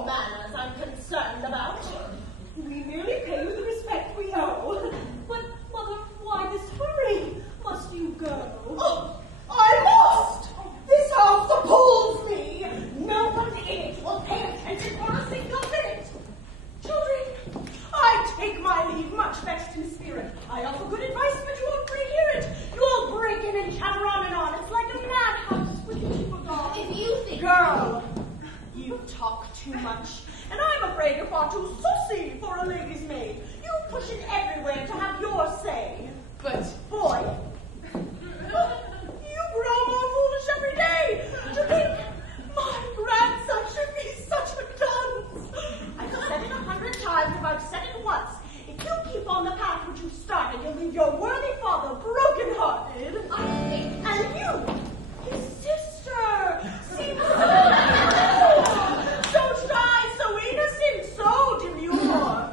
your manners I'm concerned about. We merely pay you the respect we owe. But, Mother, why this hurry? Must you go? Oh, I must! This house appalls me! No one in it will pay attention for a single minute. Children, I take my leave much vexed in spirit. I offer good advice, but you won't hear it. You all break in and chatter on and on. It's like a madhouse with you forgot. If you think... Girl, you talk too much. And I'm afraid you're far too saucy for a lady's maid. You push it everywhere to have your say. But, boy, you grow more foolish every day. To think my grandson should be such a dunce. I've said it 100 times if I've said it once. If you keep on the path which you started, you'll leave your worthy father broken-hearted. And you, his sister, seem so shy, so innocent, so demure.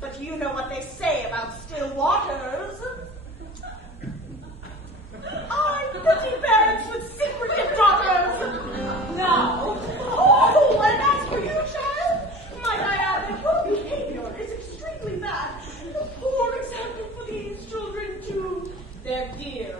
But you know what they say about still waters. I pity parents with secretive daughters. Now, oh, and as for you, child, might I add that your behavior is extremely bad. A poor example for these children, too. Their dear,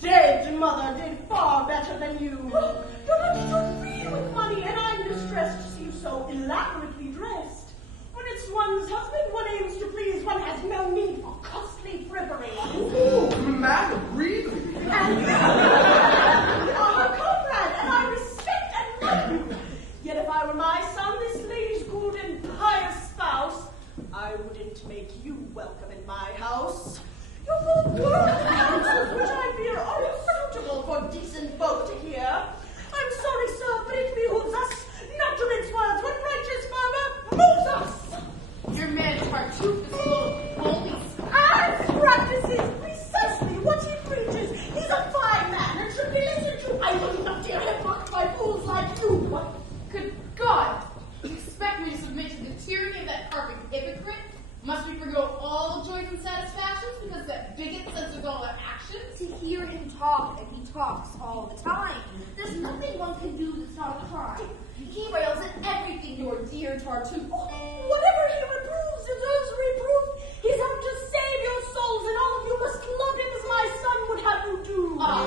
dead mother did far better than you. You're not so free with money, and I'm distressed to see you so elaborately dressed. When it's one's husband one aims to please, one has no need for costly frippery. Oh, madam, really? And you are her comrade, and I respect and love you. Yet if I were my son, this lady's good and pious spouse, I wouldn't make you welcome in my house. You're full of worldly counsels, which I fear are unsuitable for decent folk to hear. I'm sorry, sir, but it behooves us not to mince words when righteous murmur moves us. your man Tartuffe is full of bullies. And practices precisely what he preaches. He's a fine man and should be listened to. I would not dare have mocked by fools like you. What? Good God! You expect me to submit to the tyranny of that carping hypocrite? Must we forgo all joys and satisfactions because that bigot censors all our actions? To hear him talk, and he talks all the time. There's nothing one can do that's not a crime. He rails at everything, your dear Tartuffe. Oh, whatever he reproves deserves reproof. He's out to save your souls, and all of you must love him as my son would have you do. Ah,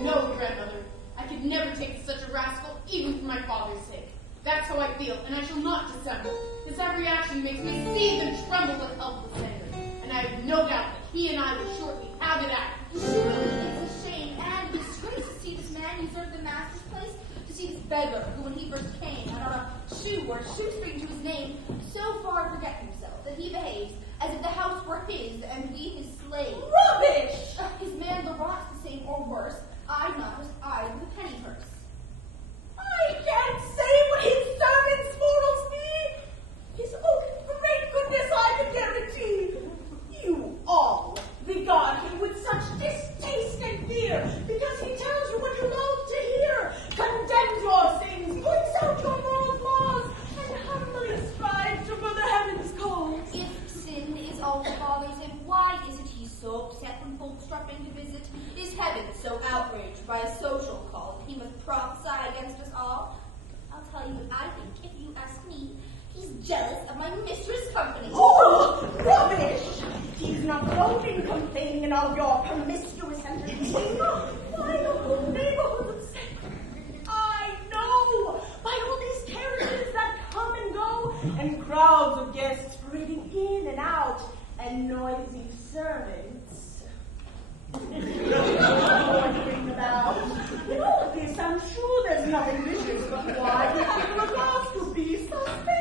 no, grandmother. I could never take such a rascal, even for my father's sake. That's how I feel, and I shall not dissemble. His every action makes me seethe and tremble with helpless anger, and I have no doubt that he and I will shortly have it out. Surely it's a shame and a disgrace to see this man usurp the master's place, to see this beggar who, when he first came, had on a shoe or shoestring to his name, so far forget himself that he behaves as if the house were his and we his slaves. Rubbish! His man Laurent's the same or worse. I not as I with a penny purse. I can't say what his servant's morals be. His own great goodness I can guarantee. You all regard him with such distaste and fear because he tells you what you loathe to hear, condemns your sins, points out your moral flaws, and humbly strives to further heaven's cause. If sin is all that bothers him, why isn't he so upset when folks drop in to visit? Is heaven so outraged by a social call that he must prophesy against us all? I'll tell you what I think, if you ask me. He's jealous of my mistress' company. Oh, rubbish! He's not alone in complaining of your promiscuous entertaining. Why, the whole neighborhood would say, I know, by all these carriages that come and go, and crowds of guests parading in and out, and noisy servants. Loitering about. In all of this, I'm sure there's nothing vicious, but why did people at last to be suspicious?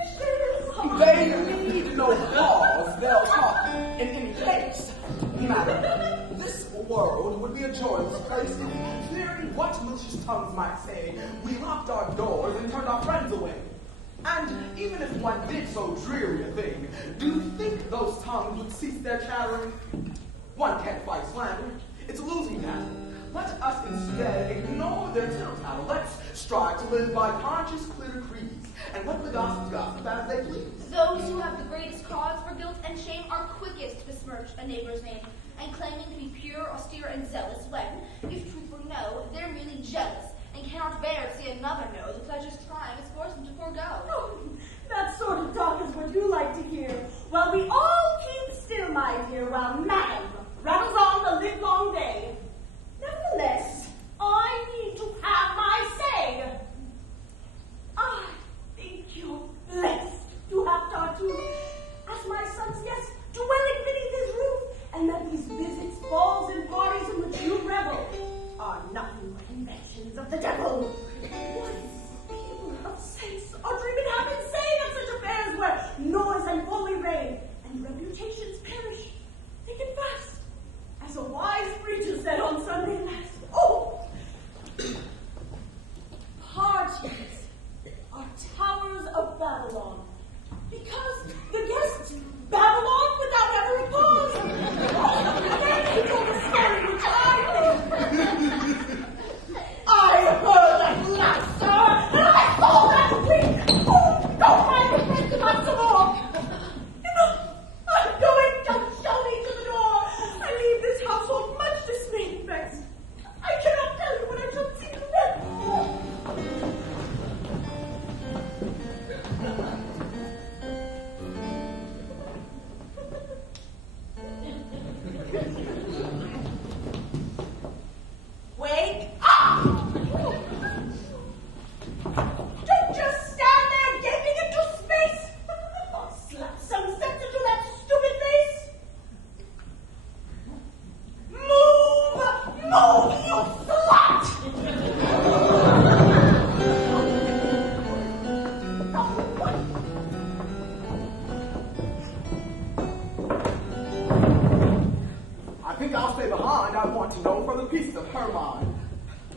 They need no cause, they'll talk in any case. Madam, this world would be a joyous place if, clearing what malicious tongues might say, we locked our doors and turned our friends away. And even if one did so dreary a thing, do you think those tongues would cease their chattering? One can't fight slander. It's a losing battle. Let us instead ignore their tittle-tattle. Let's strive to live by conscious, clear creeds, and let the gossip gossip as they please. Those who have the greatest cause for guilt and shame are quickest to besmirch a neighbor's name, and claiming to be pure, austere, and zealous, when, if truth were no, they're merely jealous, and cannot bear to see another know the pleasures time has forced them to forego. Oh, that's stay behind. I want to know for the peace of her mind.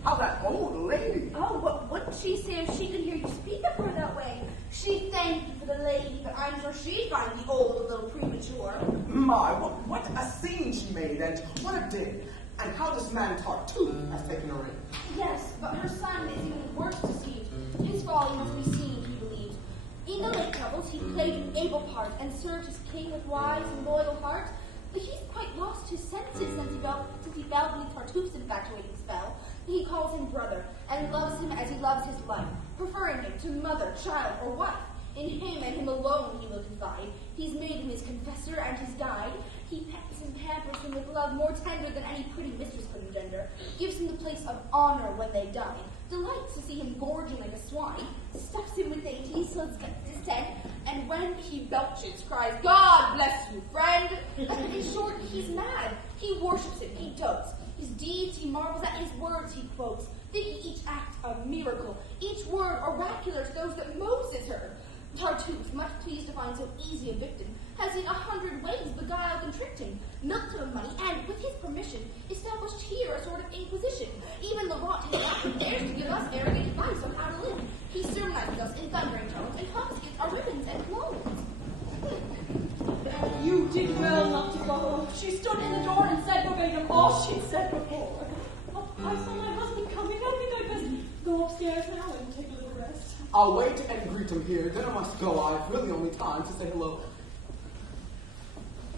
How's that old lady? Oh, what would she say if she could hear you speak of her that way? She'd thank you for the lady, but I'm sure she'd find the old a little premature. My, what a scene she made, and what a din. And how this man Tartuffe has taken her in. Yes, but her son is even worse deceived. His folly must be seen, he believed. In the late troubles, he played an able part and served his king with wise and loyal heart. But he's quite lost his senses since he fell beneath Tartuffe's infatuating spell. He calls him brother and loves him as he loves his life, preferring him to mother, child, or wife. In him and him alone he will confide. He's made him his confessor and his guide. He pets and pampers him with love more tender than any pretty mistress could engender. Gives him the place of honor when they dine. Delights to see him gorging like a swine. Stuffs him with dainties so it's got distent. And when he belches, cries, God bless you, friend. In short, he's mad. He worships him. He dotes. His deeds he marvels at, his words he quotes, thinking each act a miracle, each word oracular to those that Moses heard. Tartuffe, much pleased to find so easy a victim, has in 100 ways beguiled and tricked him, milked him of money, and, with his permission, established here a sort of inquisition. Even Laurent, his doctor, dares to give us arrogant advice on how to live. He sermonizes us in thundering tones and confiscates our ribbons and clothes. You did well not to follow. She stood in the door and said verbatim all she'd said before. Oh, I saw my husband coming. I think I best go upstairs now and take a little rest. I'll wait and greet him here, then I must go. I've really only time to say hello.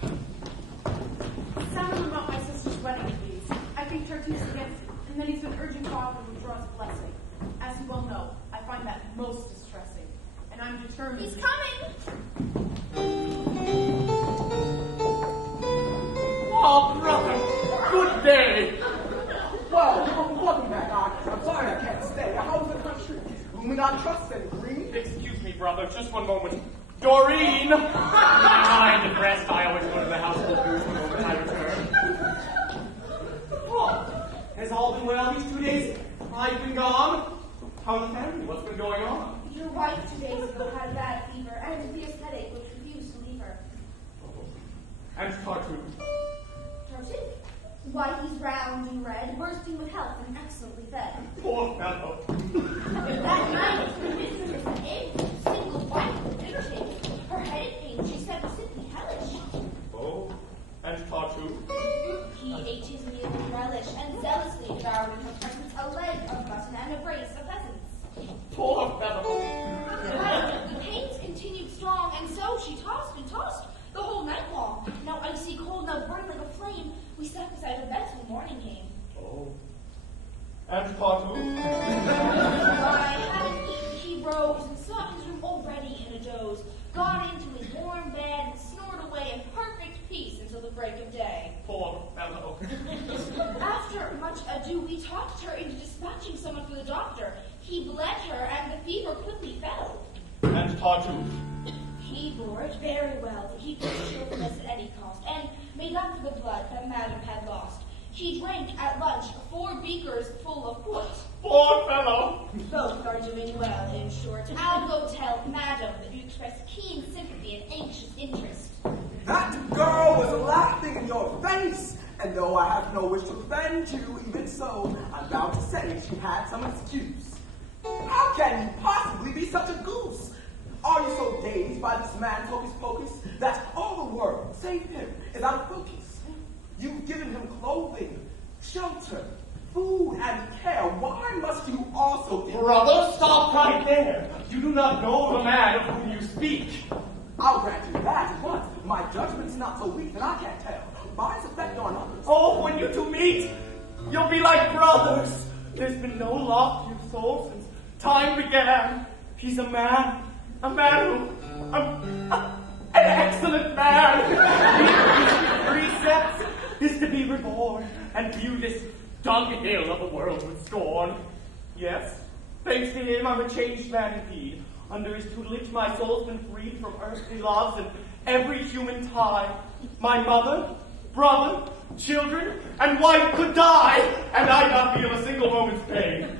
Sound him about my sister's wedding, please. I think Tartuffe's against it, and then he's been urging father to withdraw his blessing. As you well know, I find that most distressing, and I'm determined. He's coming! Oh, brother, good day. Well, welcome back. I'm sorry I can't stay. How's the country? Will we not trust and green? Excuse me, brother, just one moment. Dorine! I'm depressed. I always go to the house of booze the moment I return. Oh, has all been well these 2 days I've been gone? How's the family? What's been going on? Your wife 2 days ago had a bad fever and a severe headache which refused to leave her. And Tartuffe? Tartuffe? Why, he's round and red, bursting with health and excellently fed. Poor fellow. That night, the mistress was angry, single white with irritated. Her headache pain, she said, was simply hellish. Oh, and Tartuffe? He ate his meal with relish and zealously devoured in her presence a leg of mutton and a brace of pheasants. Poor fellow. The pains continued strong, and so she tossed and tossed the whole night long. Now icy cold, now burning like a flame. We sat beside her bed till morning came. Oh. And Tartuffe? Why, having eaten, he rose and sought his room already in a doze, got into his warm bed and snored away in perfect peace until the break of day. Poor fellow. After much ado, we talked her into dispatching someone for the doctor. He bled her, and the fever quickly fell. And Tartuffe? He bore it very well to keep his cheerfulness at any cost, and made up for the blood that Madam had lost. He drank at lunch 4 beakers full of port. Poor fellow. Both are doing well, in short. I'll go tell Madam that you express keen sympathy and anxious interest. That girl was laughing in your face, and though I have no wish to offend you, even so, I'm bound to say she had some excuse. How can you possibly be such a goose? Are you so dazed by this man's hocus pocus that all the world, save him, is out of focus? You've given him clothing, shelter, food, and care. Why must you also give... Brother, stop right there. You do not know the man of whom you speak. I'll grant you that, but my judgment's not so weak that I can't tell by its effect on others. Oh, when you two meet, you'll be like brothers. There's been no loftier soul since time began. He's a man who, an excellent man. His precepts is to be reborn and view this dunghill of the world with scorn. Yes, thanks to him, I'm a changed man indeed. Under his tutelage, my soul's been freed from earthly loves and every human tie. My mother, brother, children, and wife could die, and I not feel a single moment's pain.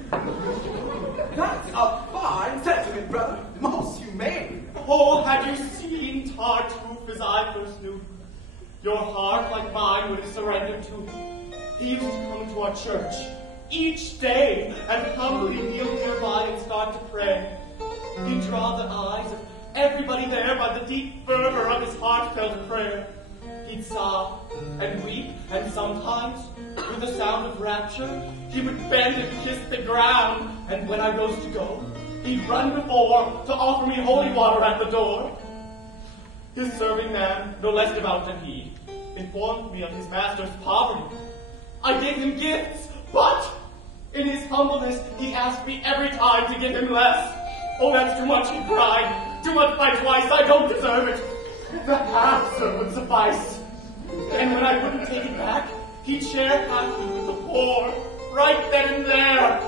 That's a fine sentiment, brother. Most humane. Oh, had you seen Tartuffe as I first knew? Your heart, like mine, would have surrendered to him. He used to come into our church each day and humbly kneel nearby and start to pray. He'd draw the eyes of everybody there by the deep fervor of his heartfelt prayer. He'd sob and weep, and sometimes, through the sound of rapture, he would bend and kiss the ground, and when I rose to go, he'd run before to offer me holy water at the door. His serving man, no less devout than he, informed me of his master's poverty. I gave him gifts, but in his humbleness, he asked me every time to give him less. Oh, that's too much, he cried. Too much by twice, I don't deserve it. The half would suffice. And when I wouldn't take it back, he'd share half with the poor, right then and there.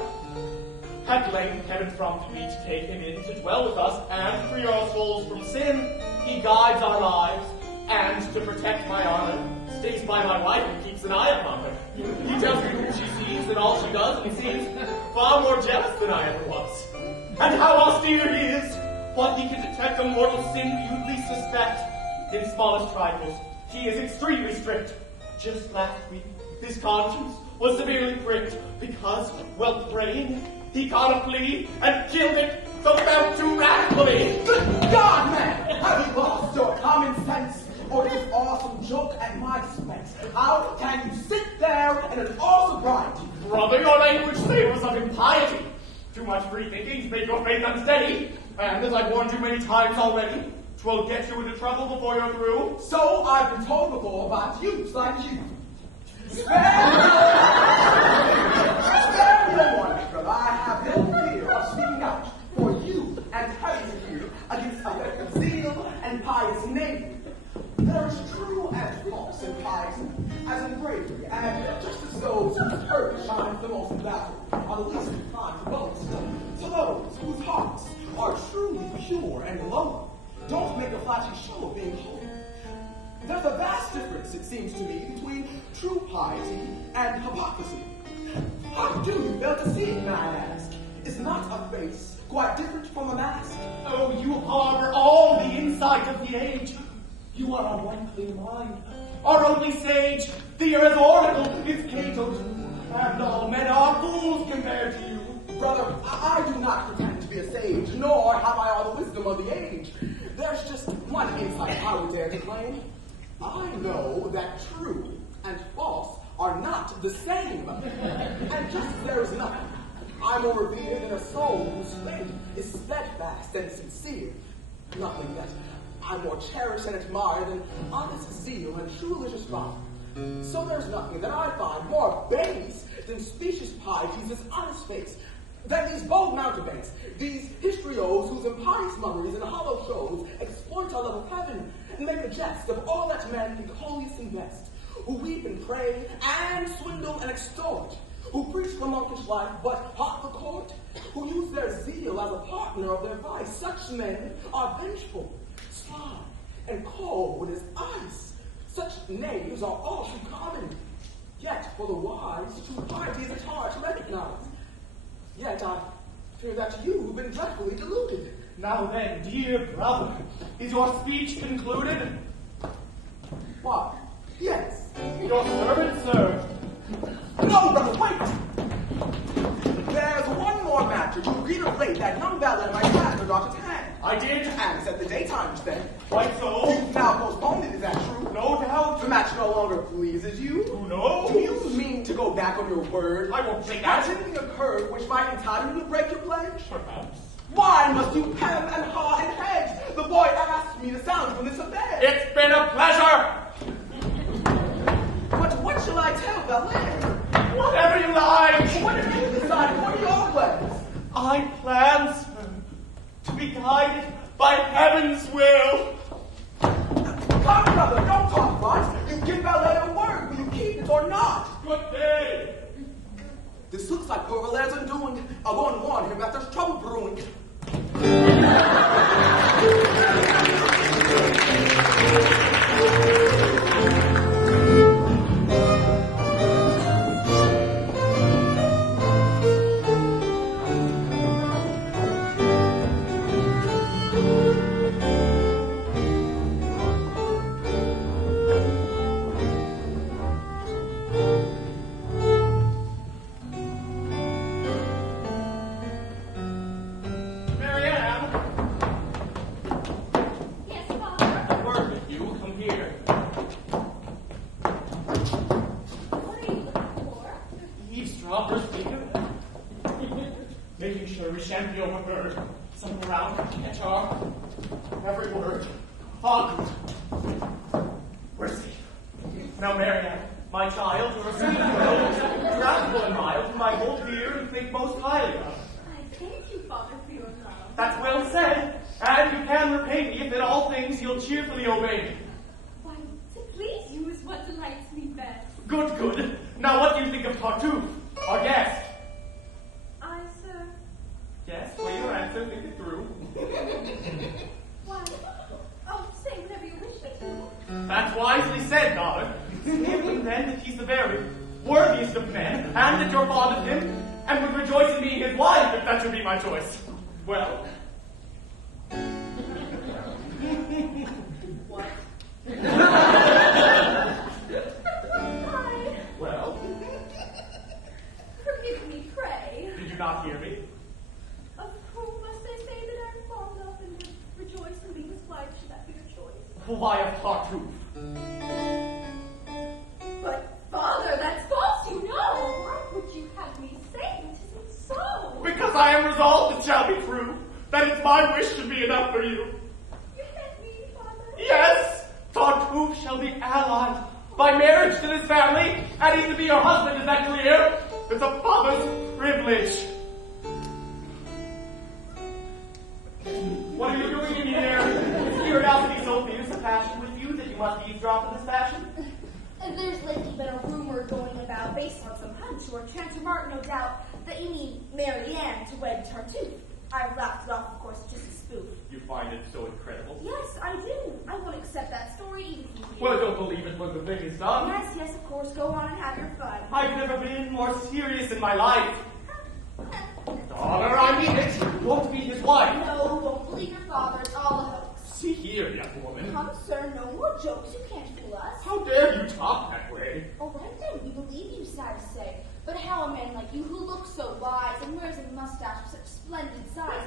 At length, heaven prompted me to take him in to dwell with us and free our souls from sin. He guides our lives, and to protect my honor, stays by my wife and keeps an eye upon her. He tells me who she sees and all she does, and he seems far more jealous than I ever was. And how austere he is! What he can detect a mortal sin you'dly suspect. In smallest trifles, he is extremely strict. Just last week, his conscience was severely pricked because, while praying, he caught a flea and killed it, so felt too radically. Good God, man! Have you lost your common sense? Or this awesome joke at my expense? How can you sit there and in all sobriety? Brother, your language savors of impiety. Too much free thinking to make your faith unsteady. And as I've warned you many times already, 'twill get you into trouble before you're through. So I've been told before about youths like you. Spare me the warning, brother. I have no fear of speaking out for you and heaven's fear against effective zeal and pious name. There is true and false in piety, as in bravery, and just as those whose courage shines the most in battle are the least inclined to boast. To those whose hearts are truly pure and lowly, don't make a flashy show of being holy. There's a vast difference, it seems to me, between true piety and hypocrisy. How do you fail to see it, may I ask? Is not a face quite different from a mask? Oh, you harbor all the insight of the age. You are our one clear mind, our only sage. The year is oracle, it's Cato's, and all men are fools compared to you. Brother, I do not pretend to be a sage, nor have I all the wisdom of the age. There's just one insight I would dare to claim. I know that true and false are not the same. And just as there is nothing I more revered than a soul whose faith is steadfast and sincere, nothing that I more cherish and admire than honest zeal and true religious vow. So there's nothing that I find more base than specious pieties as honest face, than these bold mountebanks, these histrios whose impious mummeries and hollow shows exploit our love of heaven and make a jest of all that men think holiest and best, who weep and pray and swindle and extort, who preach the monkish life but haunt the court, who use their zeal as a partner of their vice. Such men are vengeful, sly, and cold as ice. Such knaves are all too common. Yet for the wise, true piety is hard to recognize. Yet I fear that you've been dreadfully deluded. Now then, dear brother, is your speech concluded? Why? Yes. Your servant served. No, brother, wait! There's one more matter. You agreed of late that young Valère might pass her daughter's hand. I did. And set the daytime instead. Quite so. You've now postponed it, is that true? No doubt. The match no longer pleases you? Who knows? Do you mean to go back on your word? I won't say Has that. anything occurred which might entitle you to break your pledge? Perhaps. Why must you hem and haw and hedge? The boy asked me to sound from this affair. It's been a pleasure. But what shall I tell Valère? Whatever you like. What have you decided? What are your plans? I plan, sir, to be guided by heaven's will. Come, brother, don't talk much. You give Valère a word. Will you keep it or not? Good day. This looks like poor Valère's undoing. I'll go and warn him that there's trouble brewing. Ah, good. We're safe. Now, Mariane, my child, you're a sweet girl, practical and mild, whom I hold dear and think most highly of. I thank you, Father, for your love. That's well said, and you can repay me if in all things you'll cheerfully obey me. Why, to please you is what delights me best. Good, good. Now, what do you think of Tartuffe, our guest? I, sir. Yes, weigh your answer, think it through. Why, oh, say whatever you wish to. That's wisely said, daughter. Hear him then that he's the very worthiest of men, and that you're fond of him, and would rejoice in being his wife if that should be my choice. Well. What? Well. Forgive me, pray. Did you not hear me? Of whom must I say that I'm fond of and would rejoice in being his wife, should that be your choice? Why of Tartuffe? But, Father, that's false, you know. Why would you have me say it isn't so? Because I am resolved it shall be true, that it's my wish should be enough for you. You had me, Father. Yes, Tartuffe shall be allied by marriage to this family, and he's to be your husband, is that clear? It's a father's privilege. What are you doing in here? Is curiosity so fierce a passion with you that you must eavesdrop in this fashion? There's lately been a rumor going about, based on some hunch or chance remark, no doubt, that you mean Mariane to wed Tartuffe. I laughed it off, of course, just a spoof. You find it so incredible? Yes, I do. I won't accept that story even if you do. Well, don't believe it when the thing is done. Yes, yes, of course. Go on and have your fun. I've never been more serious in my life. Daughter, I mean it. You won't be his wife. No, won't believe your father. It's all a hoax. See here, young woman. Come, sir, no more jokes. You can't fool us. How dare you talk that way? All right, then. We believe you, sad to say. But how a man like you, who looks so wise and wears a mustache of such splendid size...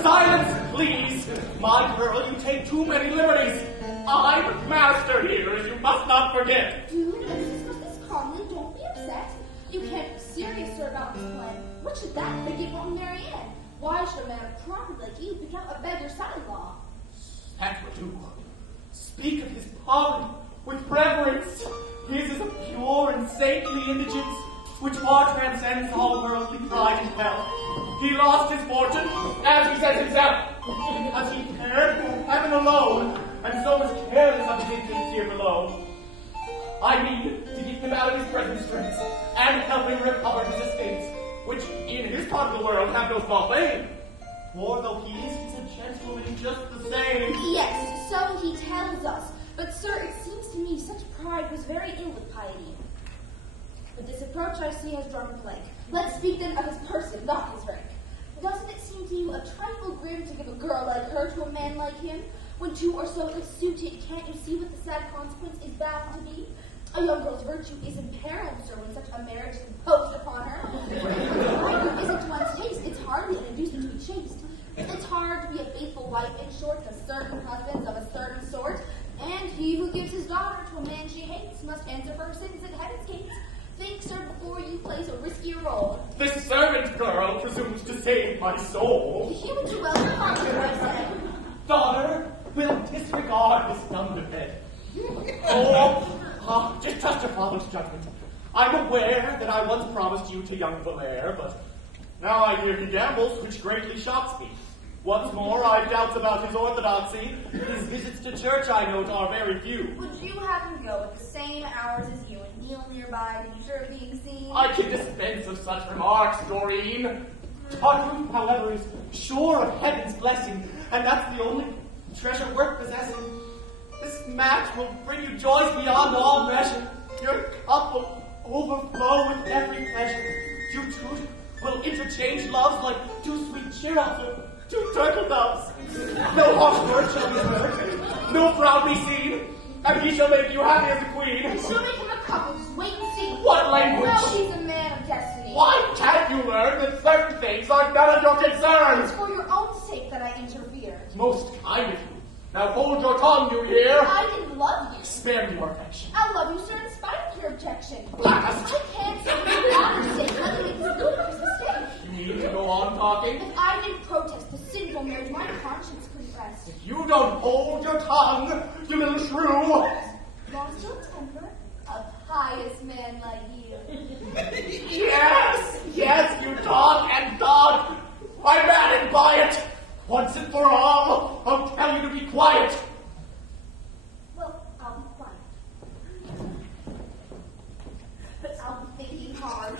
Silence, please. My girl, you take too many liberties. I'm master here, as you must not forget. Dude, let's discuss this calmly. Don't be upset. You can't be serious, sir, about this plan. What should that figure on Mariane? Why should a man of property like you become a beggar son-in-law? That will do. Speak of his poverty with reverence. His is a pure and saintly indigence which far transcends all worldly pride and wealth. He lost his fortune, as he says himself, because he cared for heaven alone, and so was careless of his interests here below. I mean, to get him out of his present straits, and help him recover his estates, which in his part of the world have no small fame. For though he is, he's a gentleman just the same. Yes, so he tells us. But, sir, it seems to me such pride was very ill with piety. But this approach, I see, has drawn a blank. Let's speak then of his person, not his rank. Doesn't it seem to you a trifle grim to give a girl like her to a man like him? When two are so ill-suited, can't you see what the sad consequence is bound to be? A young girl's virtue is imperiled, sir, when such a marriage is imposed upon her. It isn't to one's taste. It's hardly an inducement to be chaste. It's hard to be a faithful wife, in short, to certain husbands of a certain sort. And he who gives his daughter to a man she hates must answer for her sins at heaven's gates. Think, sir, before you place a riskier role. This servant girl presumes to save my soul. Human to well conquered, I say. Daughter, will disregard this thunderhead. Just trust your father's judgment. I'm aware that I once promised you to young Valère, but now I hear he gambles, which greatly shocks me. Once more, I have doubts about his orthodoxy. His visits to church, I note, are very few. Would you have him go at the same hours as you and kneel nearby to be sure of being seen? I can dispense of such remarks, Dorine. Tartuffe, however, is sure of heaven's blessing, and that's the only treasure worth possessing. This match will bring you joys beyond all measure. Your cup will overflow with every pleasure. You two will interchange loves like two sweet chirrups or two turtle doves. No harsh word shall be heard, no frown be seen, and he shall make you happy as a queen. And she'll make him a couple, just wait and see. What language? No, he's a man of destiny. Why can't you learn that certain things are none of your concerns? It's for your own sake that I interfered. Most kind of you. Now hold your tongue, you hear? I didn't love you. Spare me your affection. I love you, sir, in spite of your objection. Blast! I can't say for your honor's sake. Let me make this ludicrous mistake. You mean to go on talking? If I didn't protest the sinful marriage, my conscience couldn't rest. yes. If you don't hold your tongue, you little shrew. Lost your temper? A pious man like you. Yes, you dog and dog. I'm maddened by it. Once and for all, I'll tell you to be quiet. Well, I'll be quiet. But I'll be thinking hard.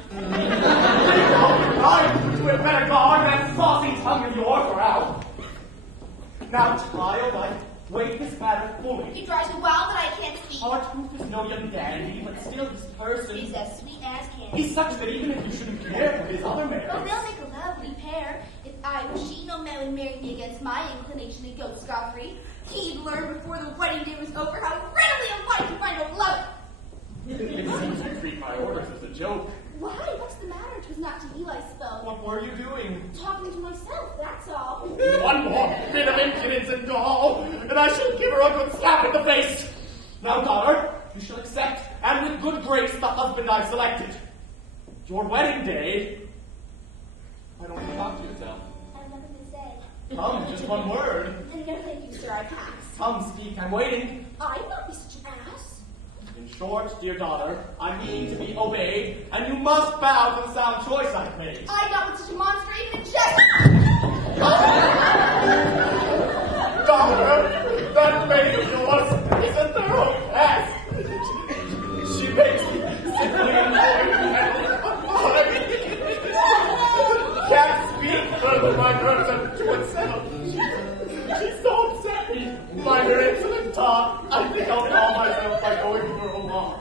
I put you in better guard that saucy tongue of yours for out. Now, child, I weigh this matter fully. You try so well that I can't speak. Tartuffe is no young dandy, but still this person. He's as sweet as candy. He's such that even if you shouldn't care for his other merits. Well, they'll make a lovely pair. If I were she, no man would marry me against my inclination and go scot-free. He'd learn before the wedding day was over how readily a wife can find a lover. It seems you treat my orders as a joke. Why? What's the matter? 'Twas not to you I spoke. What were you doing? Talking to myself, that's all. One more bit of impudence and gall, and I shall give her a good slap in the face. Now, daughter, you shall accept, and with good grace, the husband I've selected. Your wedding day. Why don't you talk to yourself? I have nothing to say. Come, just one word. And no thank you, sir, I pass. Come, speak, I'm waiting. I'd not be such an ass. In short, dear daughter, I mean to be obeyed, and you must bow for the sound choice I've made. I'd not with such a monster even in jest. Daughter, that lady of yours is a thorough ass. She makes me sickly annoyed and can't speak further my nerves are too unsettled. She's so upset me by her insolent talk. I think I'll calm myself by going for a walk.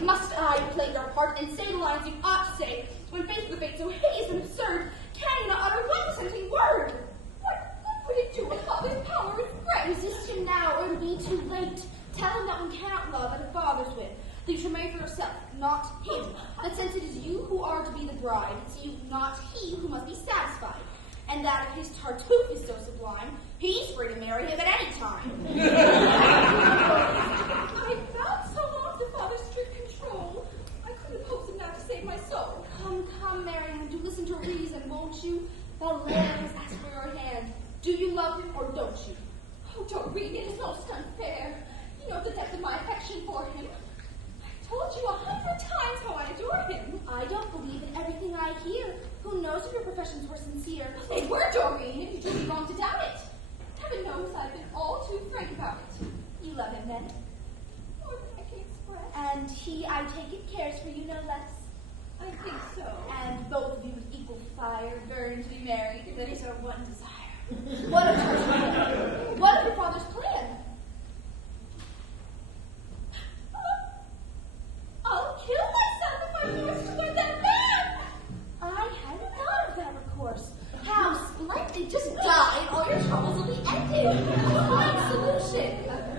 Must I play your part and say the lines you ought to say when faced with a fate so hideous and absurd? Can you not utter one dissenting word? What would it do with father's power and threat? Resist him now, or it'll be too late. Tell him that one cannot love at a father's whim. That you shall marry for yourself, not him. That since it is you who are to be the bride, it's you, not he, who must be satisfied. And that if his Tartuffe is so sublime, he's free to marry him at any time. I vowed so long to father's strict control. I couldn't hope him now to save my soul. Come, Mariane, do listen to reason, won't you? Valère has asked for your hand. Do you love him or don't you? Oh, Dorine, it is most unfair. You know the depth of my affection for him. I told you 100 times how I adore him. I don't believe in everything I hear. Who knows if your professions were sincere? They were, Dorine, if you do me wrong to doubt it. Heaven knows I've been all too frank about it. You love him, then? More than I can express. And he, I take it, cares for you no less. I think so. And both of you with equal fire burn to be married. That is our one desire. What of Tartuffe? What of your father's plan? I'll kill myself if I'm forced to wed that man! I hadn't thought of that recourse. How splendid! Just die and all your troubles will be ended. A fine solution.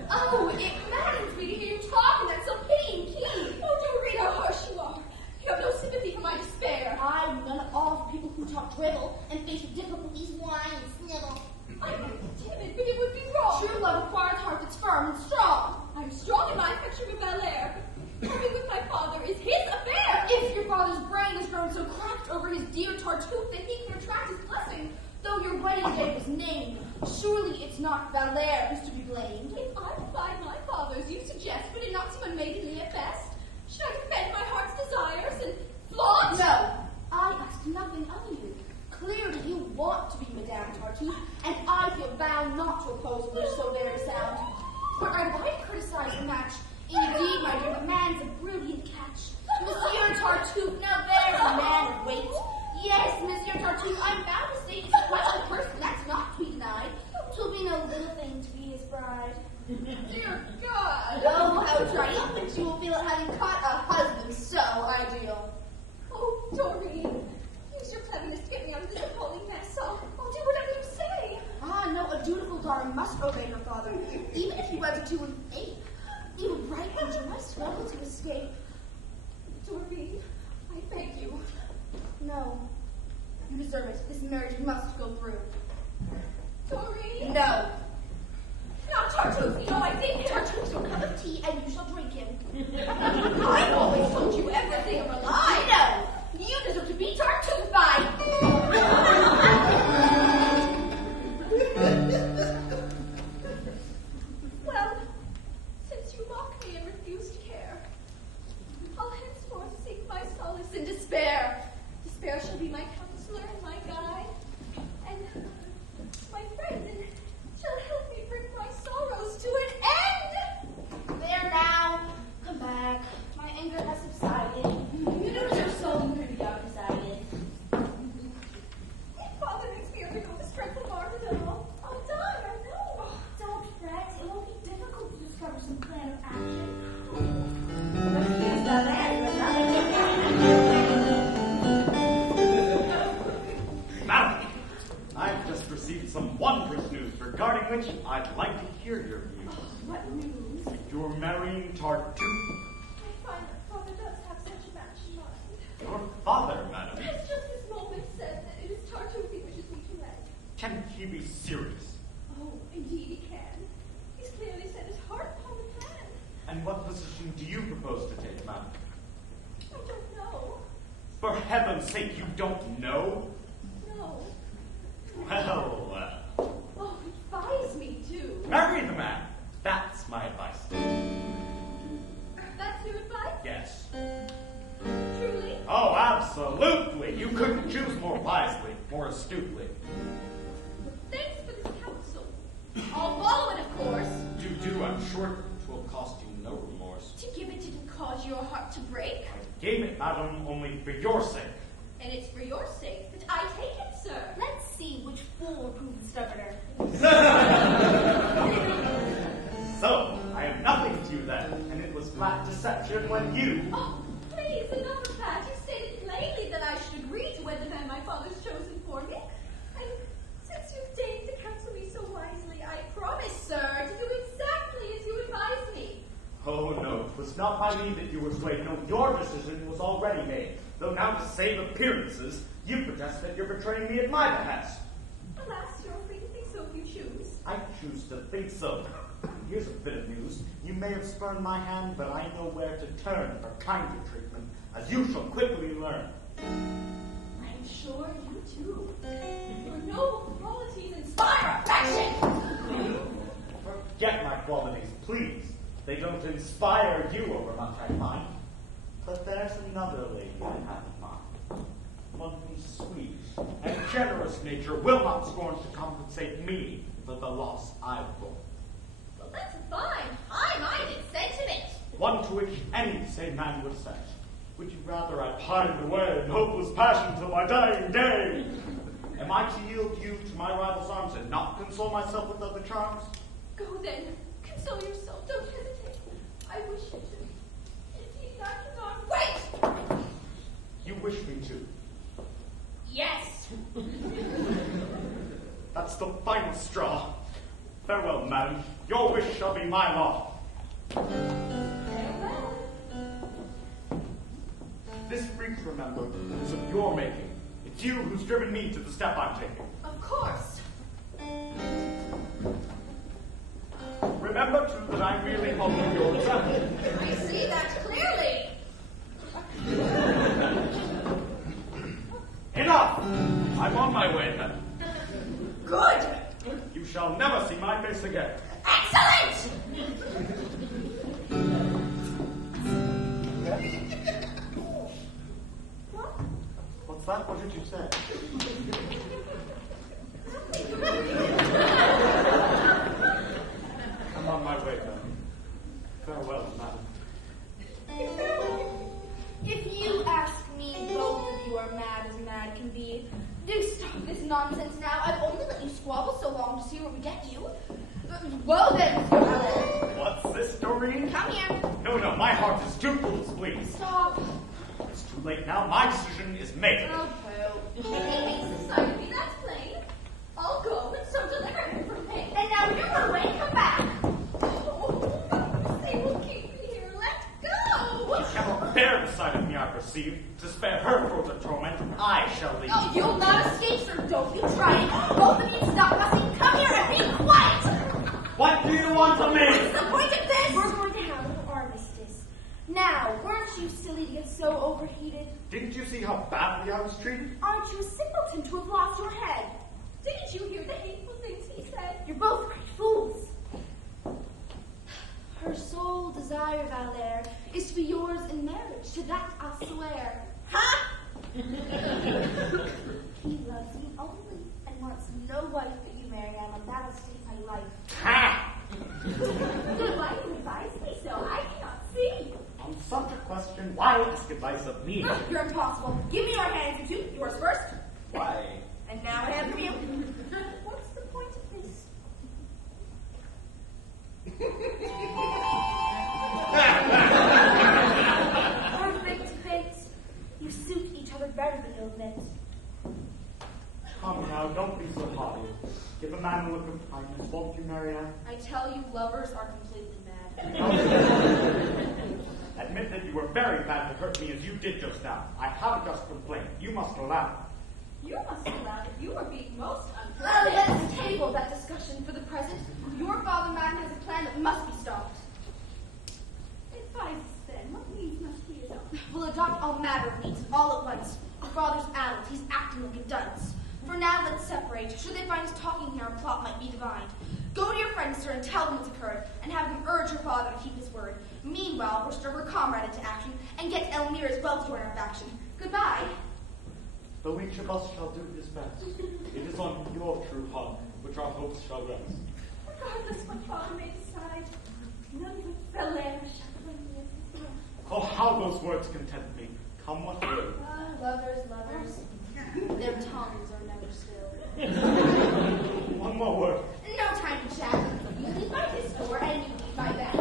Oh, it maddens me to hear you talk in that so pitying key. Oh, Dorine, how harsh you are. You have no sympathy for my despair. I'm none of all the people who talk drivel and face with difficulties, whine and snivel. I'm timid, but it would be wrong. True love requires a heart that's firm and strong. I'm strong in my affection for Valère. Parting with my father is his affair. If your father's brain has grown so cracked over his dear Tartuffe that he can retract his blessing, though your wedding day was named, surely it's not Valère who's to be blamed. If I defied my father's, you suggest, would it not seem unmaidenly at best? Should I defend my heart's desires and flaunt? No, I asked nothing of you. Clearly you want to be Madame Tartuffe, and I feel bound not to oppose a wish so very sound. For I might criticize the match. Indeed, my dear, the man's a brilliant catch. Monsieur Tartuffe, now there's a man of weight. Yes, Monsieur Tartuffe, I'm bound to say he's quite a person, that's not to be denied. 'Twill be no little thing to be his bride. Dear God! Oh, how triumphant you will feel at having caught a husband so ideal. Oh, Dorine, use your cleverness to get me out of this appalling mess. I'll do whatever you say. Ah, no, a dutiful daughter must obey her father, even if he weds her to an ape. He would rightly enjoy struggle to escape. Dorine, I beg you. No, you deserve it. This marriage must go no. Not Tartuffe. No, I think Tartuffe's your cup of tea, and you shall drink him. I've always told you everything of a lie. No, you deserve to be Tartuffe. Well, since you mock me and refuse to care, I'll henceforth seek my solace in despair. Despair shall be my counselor and my guide, and my friend, and shall help me bring my sorrows to an end. There now, come back. My anger has subsided. You notice your soul pretty decided. If Father makes me undergo this dreadful martyrdom, I'll die, I know. Oh, don't fret. It won't be difficult to discover some plan of action. Madam, I've just received some wondrous news regarding which I'd like to hear your views. Oh, what news? You're marrying Tartuffe. I find that Father does have such a match in mind. Your father, madam. Has just this moment said that it is Tartuffe he wishes me to wed. Can he be serious? Oh, indeed he can. He's clearly set his heart upon the plan. And what position do you propose to take, madam? I don't know. For heaven's sake, you don't know? No. Well, Oh, advise me to. marry the man. That's my advice. That's your advice? Yes. Truly? Oh, absolutely. You couldn't choose more wisely, more astutely. Thanks for this counsel. I'll follow it, of course. Do, I'm sure it will cost you no remorse. To give it didn't cause your heart to break. I gave it, madam, only for your sake. And it's for your sake that I take it, sir. Let's see which fool will prove the stubborner. So, I am nothing to you then, and it was flat deception when you... Oh, please, enough of that. You stated plainly that I should agree to wed the man my father's chosen for me. And since you've deigned to counsel me so wisely, I promise, sir, to do exactly as you advise me. Oh, no, it was not by me that you were swayed. No, your decision was already made. Though now to save appearances, you protest that you're betraying me at my behest. Alas, you're free to think so if you choose. I choose to think so. Here's a bit of news. You may have spurned my hand, but I know where to turn for kinder treatment, as you shall quickly learn. I'm sure you too. Your noble qualities inspire affection. Forget my qualities, please. They don't inspire you overmuch, I find. But there's another lady I have in mind. One whose sweet and generous nature will not scorn to compensate me for the loss I've borne. Well, that's a fine, high-minded sentiment. One to which any sane man would assent. Would you rather I pined away in hopeless passion till my dying day? Am I to yield you to my rival's arms and not console myself with other charms? Go then, console yourself, don't hesitate. I wish you to. Indeed, I cannot wait. You wish me to. Yes. That's the final straw. Farewell, madam. Your wish shall be my law. Farewell. This freak, remember, is of your making. It's you who's driven me to the step I'm taking. Of course. Remember, too, that I merely follow your example. I see that clearly. Enough! I'm on my way, then. Good. You shall never see my face again. Excellent. What? What's that? What did you say? I'm on my way, then. Farewell, madam. If you ask me, both of you are mad as mad can be. Do stop this nonsense now. I've only let you squabble so long to see where we get you. Well then, Mr. Valère. What's this, Dorine? Come here. No, my heart is too full to please. Stop. It's too late now. My decision is made. Oh, poo. It's decided to be, that's plain. I'll go, and so deliver him from me. And now you run away and come back. Oh, they will keep me here. Let go. You cannot bear the sight of me, I perceive. To spare her further torment, I shall leave. Oh, you'll not escape, sir. Don't you try it. Both of you stop fussing. Come here and be quiet. What do you want of me? What's the point of this? We're going to have an armistice. Now, weren't you silly to get so overheated? Didn't you see how badly I was treated? Aren't you a simpleton to have lost your head? Didn't you hear the hateful things he said? You're both great fools. Her sole desire, Valère, is to be yours in marriage. To that I'll swear. Ha! He loves you only and wants no wife but you, Mariane, and that'll save my life. Ha! Why you advise me so? I cannot see. On such a question, why ask advice of me? You're impossible. Give me your hands, you two. Yours first. Why? And now I have from you. What's the point of this? Perfect fate. You suit each other very well, isn't it? Come now, don't be so haughty. Give a man a look of kindness, won't you, Mariane? I tell you, lovers are completely mad. Admit that you were very bad to hurt me as you did just now. I have a just complaint. You must allow. You must allow that you are being most Let's unfair. table that discussion for the present. Your father, madam, has a plan that must be stopped. Advise us then. What means must we adopt? We'll adopt all matter of means all at once. Your father's addled. He's acting like a dunce. For now, let's separate. Should they find us talking here, a plot might be divined. Go to your friends, sir, and tell them what's occurred, and have them urge your father to keep his word. Meanwhile, we'll stir her comrade into action, and get Elmire as well to join our faction. Goodbye. Though each of us shall do his best, it is on your true heart which our hopes shall rest. Regardless what father may decide, none but Valère shall bring me as his wife. Oh, how those words content me. Come what will. Lovers. Their tongues are never still. One more word. No time to chat. You leave by this door, and you leave by that.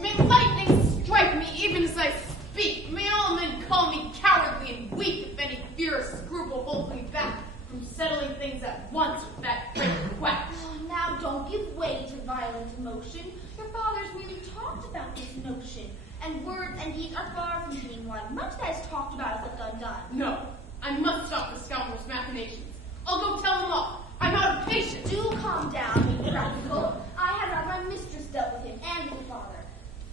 May lightning strike me even as I speak. May all men call me cowardly and weak if any fear or scruple holds me back from settling things at once with that great quack. Oh, now don't give way to violent emotion. Your father's merely talked about this notion, and words and deeds are far from being one. Much that is talked about is left undone. No, I must stop the scoundrel's machinations. I'll go tell them all. I'm out of patience. Do calm down, be practical. I have had my mistress dealt with him and with your father.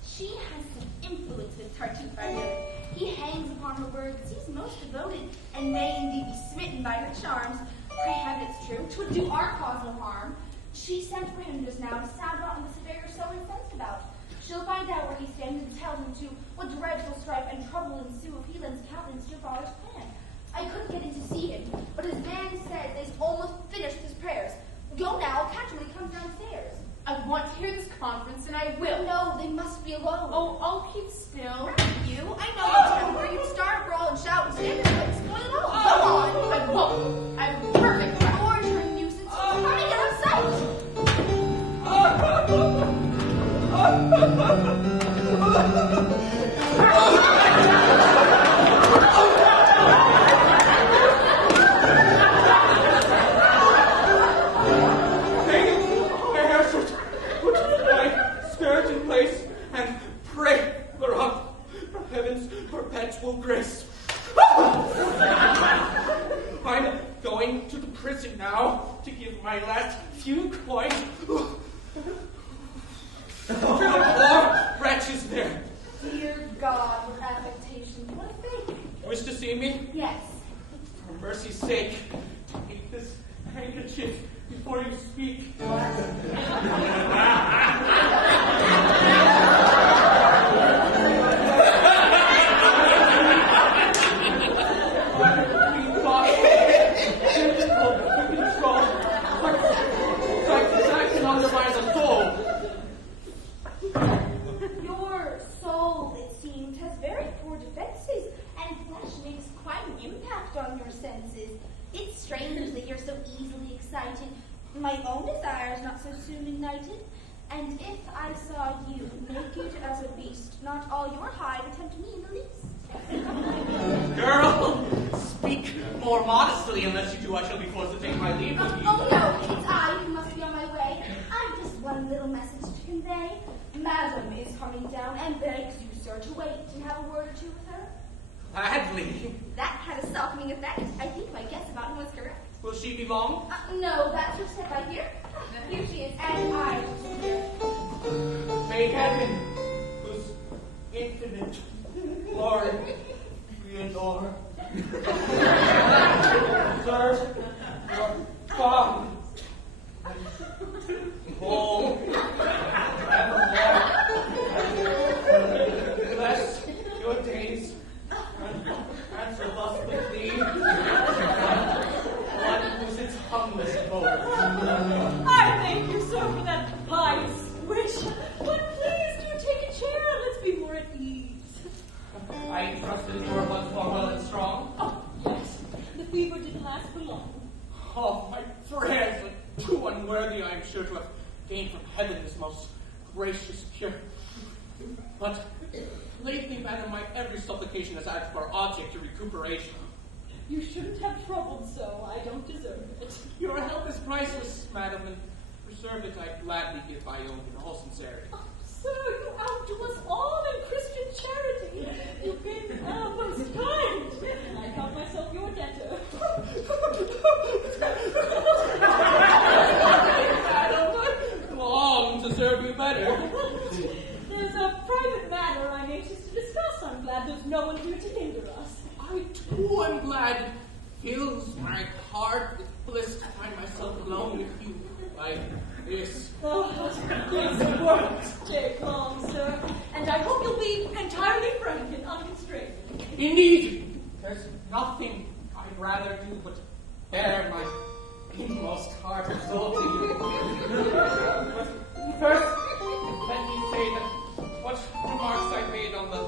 She has some influence with Tartuffe, I know. He hangs upon her words, seems most devoted, and may indeed be smitten by her charms. Pray heaven it's true, 'twould do our cause no harm. She sent for him just now to sound out on this affair you're so incensed about. She'll find out where he stands and tell him to what dreadful strife and trouble ensue if he lends countenance to your father's plan. I couldn't get in to see him, but his man said that he's almost finished with his prayers. Go now, I'll catch him when he comes downstairs. I want to hear this conference, and I will. No, they must be alone. Oh, I'll keep still. You? I know the temper. You start, brawl, and shout, and stand there and spoil it all. Come on. I won't. I have a perfect right. Lord, you're a nuisance. Come and get out of sight. Grace. I'm going to the prison now to give my last few coins to the poor wretches there. Dear God, with affectation, what a fake. Wish to see me? Yes. For mercy's sake, take this handkerchief before you speak. Your soul, it seems, has very poor defenses, and flesh makes quite an impact on your senses. It's strange that you're so easily excited. My own desires not so soon ignited. And if I saw you naked as a beast, not all your hide would tempt me in the least. Girl, speak more modestly. Unless you do, I shall be forced to take my leave of you. Oh no, it's I who must be on my way. I've just one little message to convey. Madam is coming down and begs you, sir, to wait and have a word or two with her. Gladly. That had a softening effect. I think my guess about him was correct. Will she be long? No, that's her step right here. Here she is, and I will here. May heaven, whose infinite glory we adore, serve your God and hold evermore. Bless your days and answer thus with thee. What was its humblest motive? I thank you, sir, for that pious wish. But please do take a chair and let's be more at ease. I trust that you are once more well and strong. Oh, yes. The fever didn't last for long. Oh, my prayers are too unworthy, I am sure, to have gained from heaven this most gracious cure. But lately, madam, my every supplication has had for object to recuperation. You shouldn't have troubled so. I don't deserve it. Your help is priceless, madam, and preserve it I gladly give my own in all sincerity. Oh, sir, you outdo us all in Christian charity. You've been most kind. I count myself your debtor. Madam, long to serve you better. There's a private matter I'm anxious to discuss. I'm glad there's no one here to hinder us. I too am glad. It fills my heart with bliss to find myself alone with you like this. Oh, this won't take long, sir. And I hope you'll be entirely frank and unconstrained. Indeed, there's nothing I'd rather do but bare my inmost heart and soul to you. But first, let me say that what remarks I made on the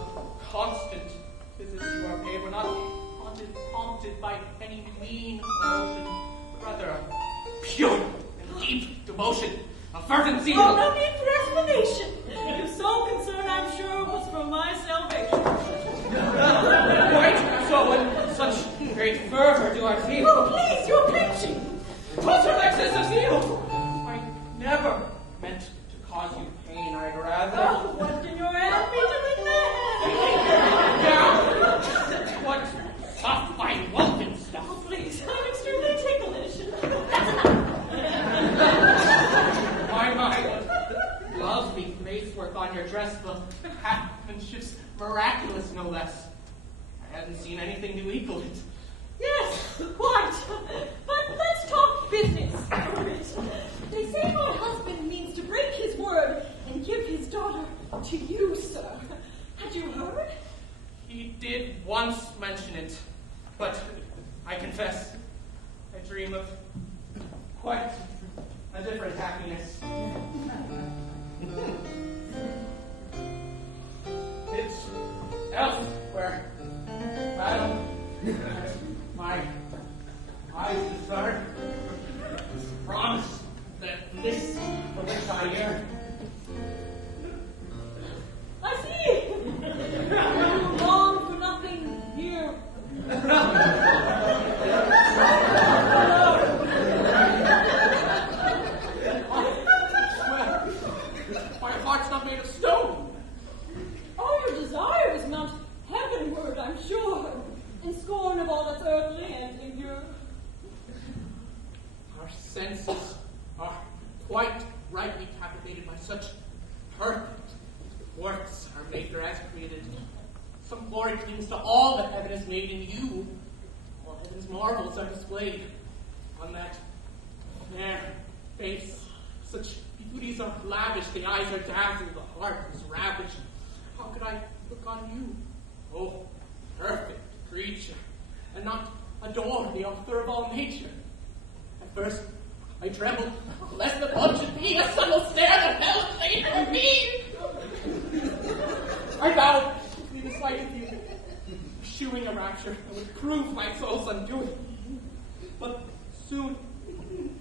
constant visits you are paid were not prompted by any mean emotion, but rather a pure and deep devotion, a fervent zeal. Oh, no need for explanation. Your sole concern, I'm sure, was for my salvation. Quite so, and such great fervor do I feel. Oh, please, you're preaching. What's your excess of zeal? I never meant to cause you pain, I'd rather. Oh, what can your hand be to me Now, what soft by woven stuff. Oh, please, I'm extremely ticklish. My lovely lacework on your dress, the craftsmanship's miraculous, no less. I hadn't seen anything to equal it. Yes, quite. But let's talk business for a bit. They say my husband means to break his word and give his daughter to you, sir. Had you heard? He did once mention it, but I confess, I dream of quite a different happiness. It's elsewhere, madam. My eyes discern promise that bliss for which I yearn. I see. You long for nothing here. My heart's not made of stone. All your desires mount heavenward, I'm sure, in scorn of all that's earthly and impure. Our senses are quite rightly captivated by such perfect works our Maker has created. Some glory clings to all that heaven has made in you. All heaven's marvels are displayed on that fair face. Such beauties are lavish, the eyes are dazzled, the heart is ravished. How could I look on you, oh perfect creature, and not adore the author of all nature? At first, I trembled, lest the blood should be a subtle snare that hell laid for me. I vowed to be the sight of you, eschewing a rapture that would prove my soul's undoing. But soon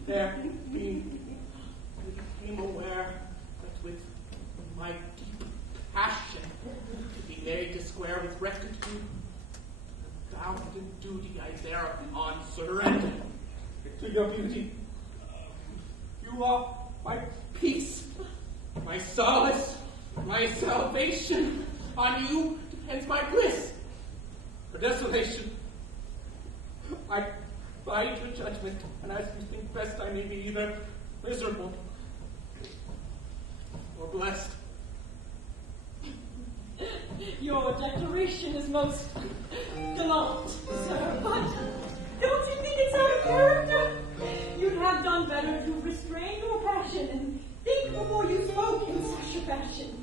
there I became aware that with my deep passion to be laid to square with rectitude, the bounden duty I thereupon surrender to your beauty. You are my peace, my solace, my salvation. On you depends my bliss or desolation. I bide your judgment, and as you think best, I may be either miserable or blessed. Your declaration is most gallant, sir, but don't you think it's out of character? You'd have done better to restrain your passion and think before you spoke in such a fashion.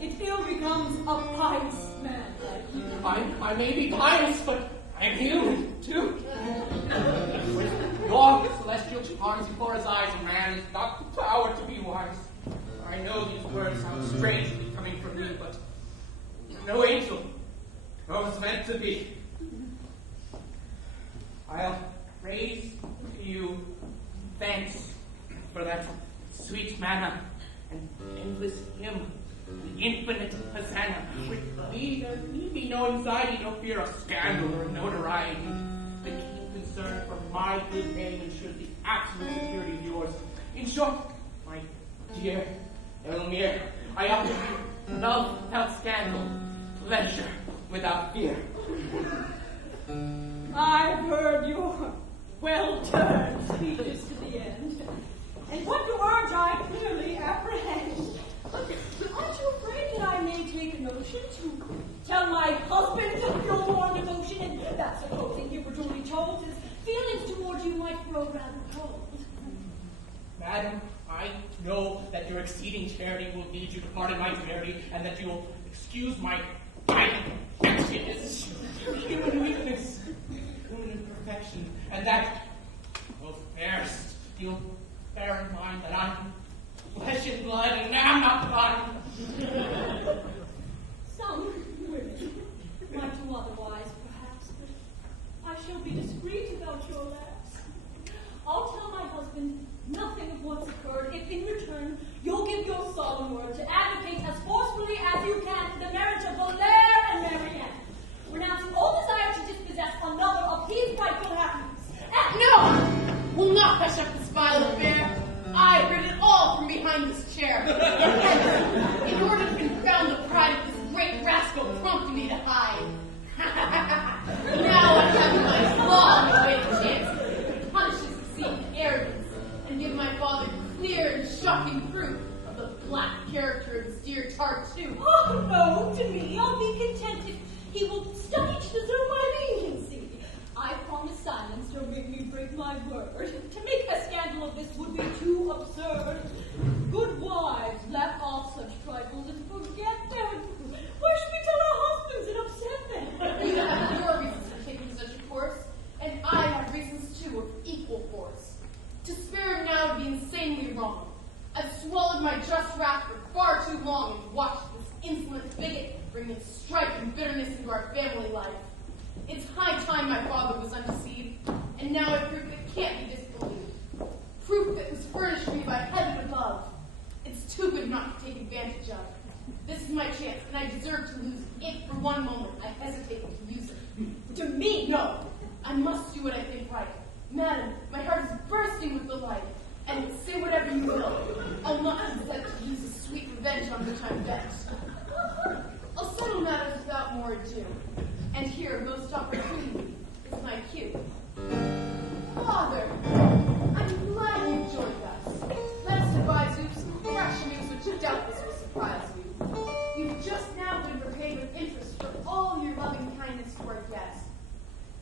It ill becomes a pious man like you. I may be pious, but I am human, too. With your celestial charms before his eyes, a man has not the power to be wise. I know these words sound strangely coming from me, but no angel, nor was meant to be. I'll raise to you thanks for that sweet manna and endless hymn, the infinite hosanna. With me, there need be no anxiety, no fear of scandal or notoriety. The keen concern for my good name ensures the absolute security of yours. In short, my dear Elmire, I offer you love without scandal, pleasure without fear. I've heard your well-turned speeches to the end, and what you urge I clearly apprehend. But aren't you afraid that I may take a notion to tell my husband of your warm devotion, and that supposing he were duly told, his feelings toward you might grow rather cold? Madam, I know that your exceeding charity will lead you to pardon my severity, and that you will excuse my emptiness, human weakness, human imperfection, and that, oh fairest, you'll bear in mind that I'm flesh and blood, and am not blind. Some women might do otherwise, perhaps, but I shall be discreet about your lapse. I'll tell my husband nothing of what's occurred if in return you'll give your solemn word to advocate as forcefully as you can for the marriage of Valère and Mariane, renouncing all desire to dispossess another of his rightful happiness. No! Will not hush up this vile affair. I heard it all from behind this chair. In order to confound the pride of this great rascal prompting me to hide. Now I have my long-awaited chance to punish his deceit and arrogance, and give my father clear and shocking proof of the black character of his dear Tartuffe. Oh, no, to me, I'll be content if he will study to deserve my leniency. I promise silence, don't make me break my word. To make a scandal of this would be too absurd. Good wives laugh off such trifles and forget them. Why should we tell our husbands and upset them? You have your reasons for taking such a course, and I have reasons too of equal force. To spare him now would be insanely wrong. I've swallowed my just wrath for far too long and watched this insolent bigot bring in strife and bitterness into our family life. It's high time my father was undeceived, and now I prove that can't be disbelieved. Proof that was furnished me by heaven above. It's too good not to take advantage of. This is my chance, and I deserve to lose it. If for one moment I hesitated to use it. To me, no. I must do what I think right. Madam, my heart is bursting with delight, and say whatever you will. I'll not consent to use a sweet revenge on which I'm vexed. I'll settle matters without more ado. And here, most opportunely, is my cue. Father, I'm glad you've joined us. Let us advise you of some fresh news which doubtless will surprise you. You've just now been repaid with interest for all your loving kindness to our guest.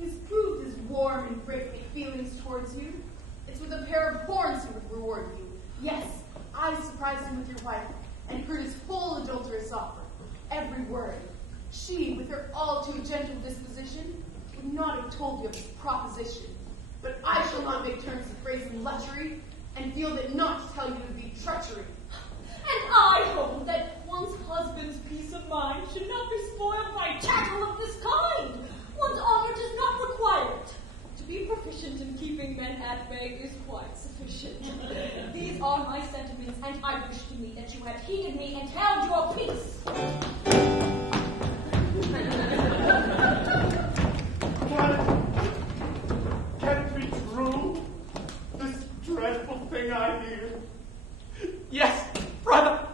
He's proved his warm and grateful feelings towards you. It's with a pair of horns he would reward you. Yes, I surprised him with your wife, and heard his full adulterous offer. Every word. She, with her all too gentle disposition, would not have told you of his proposition. But I shall not make terms of praise and luxury, and feel that not to tell you would be treachery. And I hold that one's husband's peace of mind should not be spoiled by tattle of this kind. One's honor does not require it. To be proficient in keeping men at bay is quite sufficient. These are my sentiments, and I wish to me that you had heeded me and held your peace. Can it be true? This dreadful thing I hear. Yes, brother.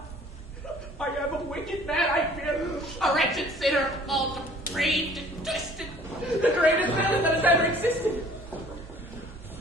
I am a wicked man, I fear. A wretched sinner, all depraved and twisted. The greatest villain that has ever existed.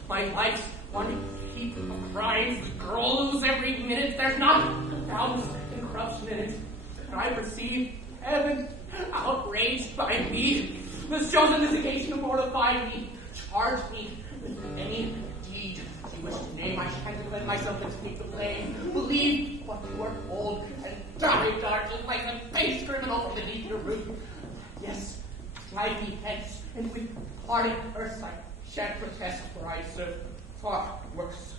My life's one heap of crimes that grows every minute. There's not a ounce of corruption in it. And I perceive heaven outraged by me, has chosen this occasion to mortify me, charge me with any deed you wish to name. I shan't defend myself and take the blame. Believe what you are told and die darted like a base criminal from beneath your roof. Yes, drive me hence, and with parting curse I shan't protest, for I serve far worse.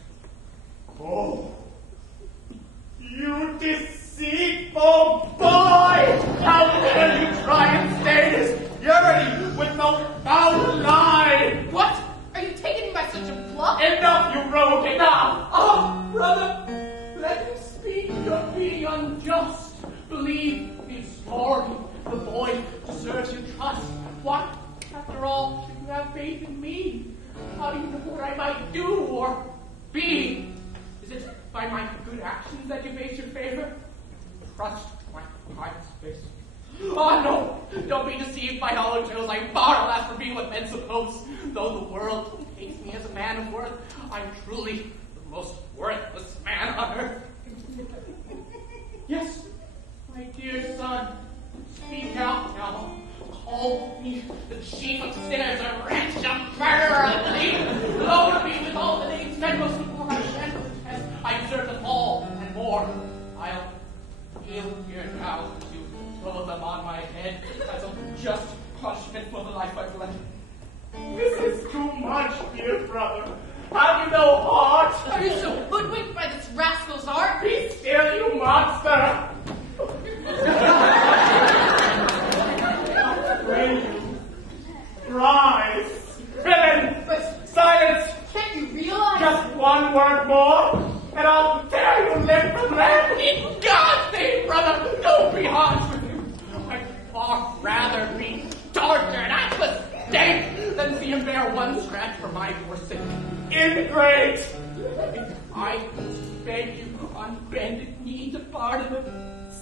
Oh, you deceitful boy! How dare you try and stay this purity with no foul lie? What? Are you taken by such a bluff? Enough, you rogue, enough! Oh, brother, let me speak. You're being unjust. Believe his story. The boy deserves your trust. What, after all, should you have faith in me? How do you know what I might do or be? Is it by my good actions that you base your favor? Trust my heart's face. Oh no! Don't be deceived by hollow tales. I'm far less for being what men suppose. Though the world hates me as a man of worth, I'm truly the most worthless man on earth. Yes, my dear son, speak out now. Call me the chief of sinners, a wretch, a murderer, a thief. Load me with all the names men most before I shan't protest. I deserve them all and more. I'll kneel here now to throw them on my head as a just punishment for the life I've led. This is too much, dear brother. Have you no heart? Are you so hoodwinked by this rascal's art? Be still, you monster! Pray you, rise, villain! But Silence! can't you realize? Just one word more, and I'll tear you limb from limb. In God's name, brother, don't be harsh with you. I'd far rather be tortured at the stake than see him bear one scratch for my poor sake. Ingrate! I beg you on bended knee to pardon him.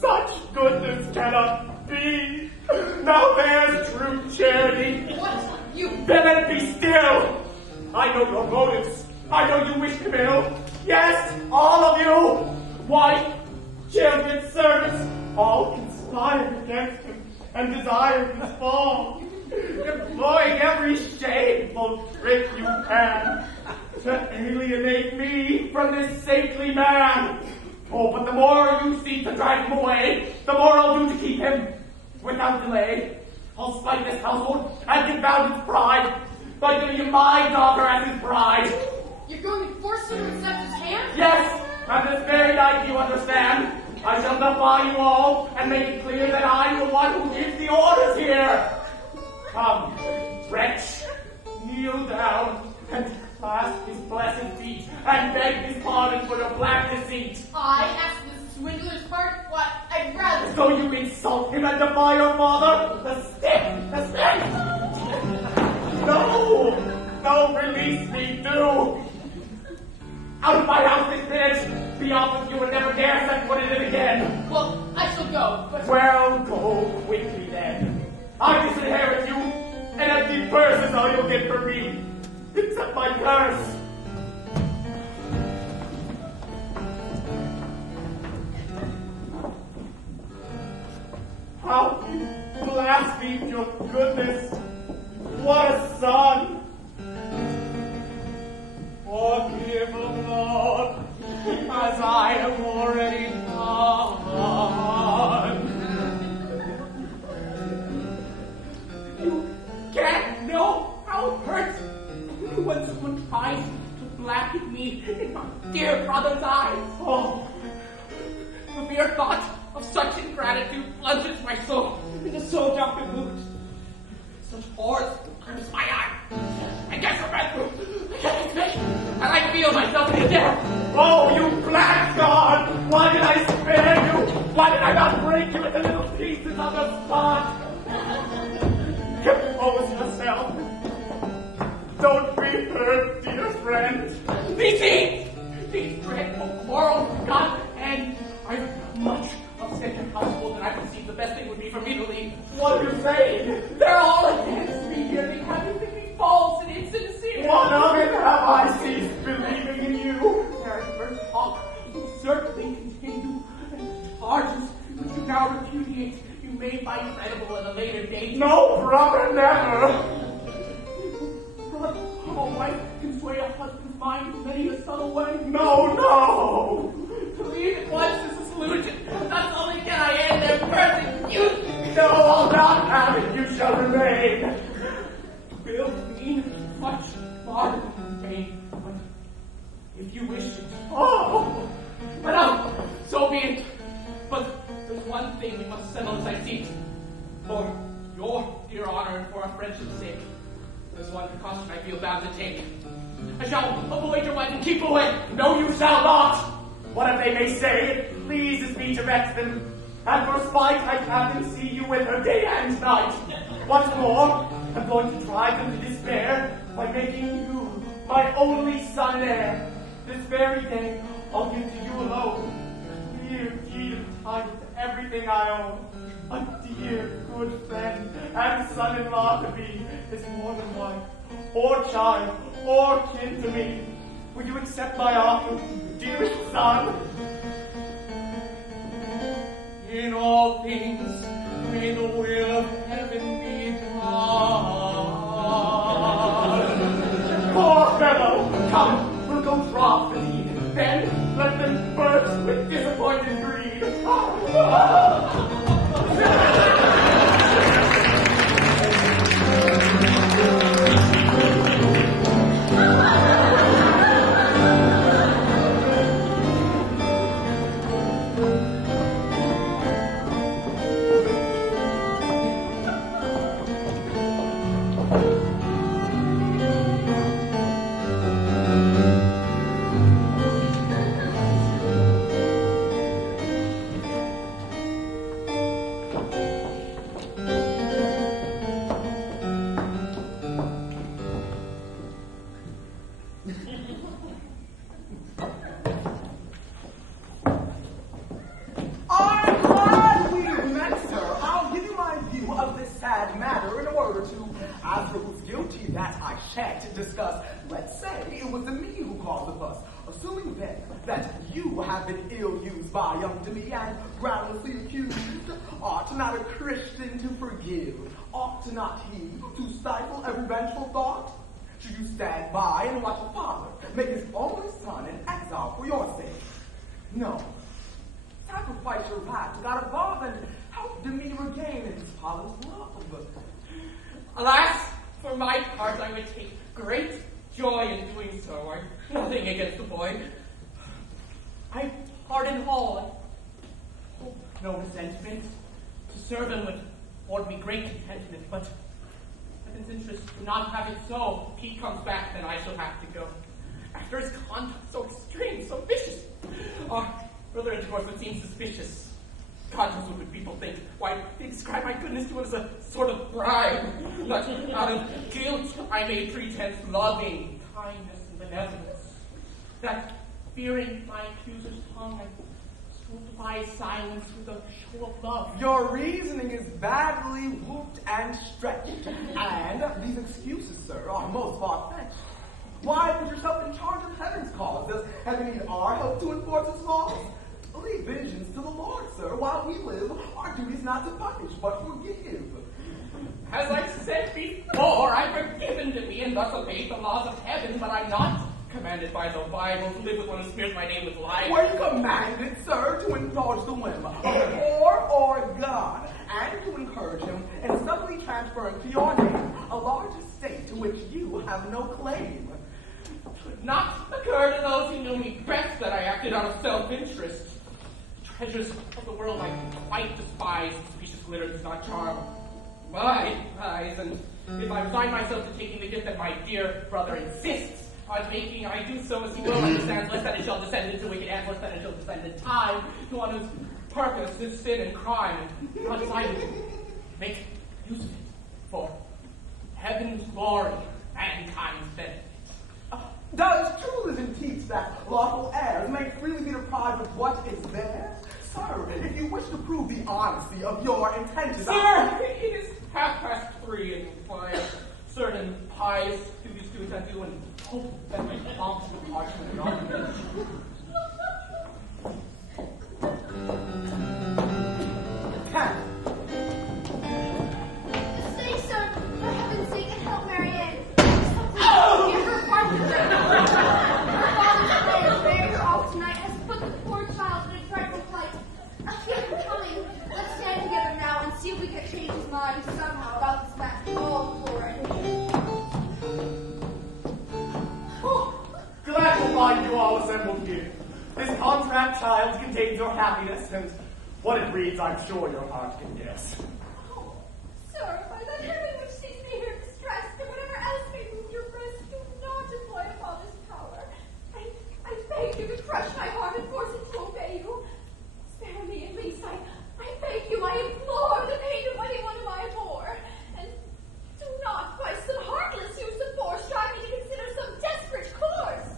Such goodness cannot be. Now there's true charity. What? You... Villain, be still! I know your motives. I know you wish him ill. Yes, all of you! Wife, children, servants, all conspired against him and desired his fall. Employing every shameful trick you can to alienate me from this saintly man. Oh, but the more you seek to drive him away, the more I'll do to keep him. Without delay, I'll spite this household and confound its pride by giving him my daughter as his bride. You're going to force him to accept his hand? Yes, and this very night, you understand, I shall defy you all and make it clear that I'm the one who gives the orders here. Come, wretch, kneel down and clasp his blessed feet and beg his pardon for your black deceit. I ask this swindler's part? What? I'd rather... So you insult him and defy your father? The stick! The stick! No, release me, do! Out of my house this minute! Be off with you and never dare set foot in it again! Well, I shall go, but... Well, go quickly then. I disinherit you, and empty purse is all you'll get from me. Except my curse. How you blasphemed your goodness. What a son. Forgive him, Lord, as I have already done. You can't know how it hurts when someone tries to blacken me in my dear brother's eyes. Oh, the mere thought of such ingratitude plunges my soul into so dark a mood. Such horrors crimson my eye. I can't remember. I can't think. feel myself in death. Oh, you blackguard! Why did I spare you? Why did I not break you into little pieces on the spot? Compose yourself. Don't be hurt, dear friend. These dreadful quarrels got to end. I've much upset your household, and I perceive the best thing would be for me to leave. What are you saying? They're all against me here. They have you think me false and insincere. What of it have I ceased believing in you? Their first talk will certainly continue, and charges which you now repudiate you may find credible at a later date. No, brother, never. A wife can sway a husband's mind in many a subtle way. No. To leave at once is a solution. Thus only can I end their persecution. No, I'll not have it. You shall remain. Will mean much more than pain. But if you wish it. Oh, enough. So be it. But there's one thing we must settle as I see it. For your dear honor and for our friendship's sake. There's one precaution I feel bound to take. I shall avoid your wife and keep away. No, you shall not. Whatever they may say, it pleases me to vex them. And for spite, I have them see you with her day and night. What's more, I'm going to drive them to despair by making you my only son and heir. This very day, I'll give to you alone clear deed of title to everything I own. A dear, good friend and son-in-law to be is more than wife, or child, or kin to me. Will you accept my offer, dearest son? In all things, may the will of heaven be done. Poor fellow, come, we'll go draw for thee. Then let them burst with disappointed greed. By young Damis and groundlessly accused, ought not a Christian to forgive? Ought not he to stifle every vengeful thought? Should you stand by and watch a father make his only son an exile for your sake? No. Sacrifice your wrath to God above and help Damis regain his father's love. Alas, for my part, I would take great joy in doing so. I've nothing against the boy. I pardon all. I hope no resentment. To serve him would afford me great contentment, but heaven's interest do not have it so. If he comes back, then I shall have to go. After his conduct so extreme, so vicious. Our brother intercourse would seem suspicious. God knows what would people think. Why, they describe my goodness to him as a sort of bribe. That out of guilt I made pretense loving kindness and benevolence. That fearing my accuser's tongue, I stultify his silence with a show of love. Your reasoning is badly warped and stretched, and these excuses, sir, are most far-fetched. Why put yourself in charge of heaven's cause? Does heaven need our help to enforce its laws? Leave vengeance to the Lord, sir. While we live, our duty is not to punish, but forgive. As I said before, I'm forgiven to me and thus obeyed the laws of heaven, but I'm not commanded by the Bible to live with one who smears my name with lies. Were you commanded, sir, to indulge the whim of a poor or God, and to encourage him in suddenly transferring to your name a large estate to which you have no claim? It would not occur to those who knew me best that I acted out of self-interest. Treasures of the world I quite despise. Specious glitter does not charm my eyes, and if I resign myself to taking the gift that my dear brother insists, partaking, I do so as he will understands, lest that it shall descend into wicked and lest that it shall descend in time to one whose purpose is sin and crime, and not decided to make use of it for heaven's glory, mankind's benefit. Does Toulouse teach that lawful heirs may freely be deprived of what is theirs? Sir, if you wish to prove the honesty of your intentions... Sir, it is 3:30, and I have certain pious duties to attend to, and hope that my prompts will parchment argument. Stay, sir, for heaven's sake, and help Mariane. Give her pardon. Her father's plan to bury her off tonight has put the poor child in a dreadful plight. Keep him coming. Let's stand together now and see if we can change his mind somehow about this match. Oh, Lord. Glad to find you all assembled here. This contract child contains your happiness, and what it reads, I'm sure your heart can guess. Oh, sir, by the heaven which sees me here distressed, or whatever else may move your breast, do not employ a father's power. I beg you to crush my heart and force it to obey you. Spare me, at least. I beg you, I implore the pain of anyone whom I abhor. And do not, by some heartless use of force, try me to consider some desperate course.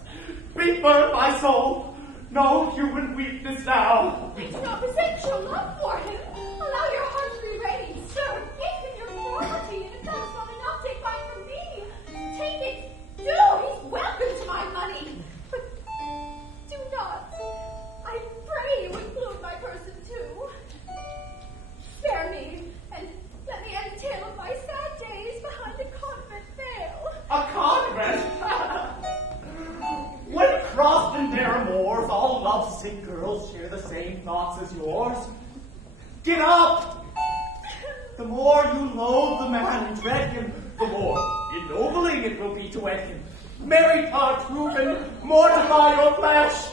Be firm, my soul. No human weakness now. I do not resent your love for him. Allow your heart to be ready, sir. Give him your property, and if that is not enough, take mine from me. Take it. Do. He's welcome to my money. But do not. I pray you include my person too. Spare me, and let me end the tale of my sad days behind a convent veil. A convent? When crossed and paramours, all lovesick girls share the same thoughts as yours. Get up! The more you loathe the man and dread him, the more ennobling it will be to wed him. Marry Tartuffe and mortify your flesh.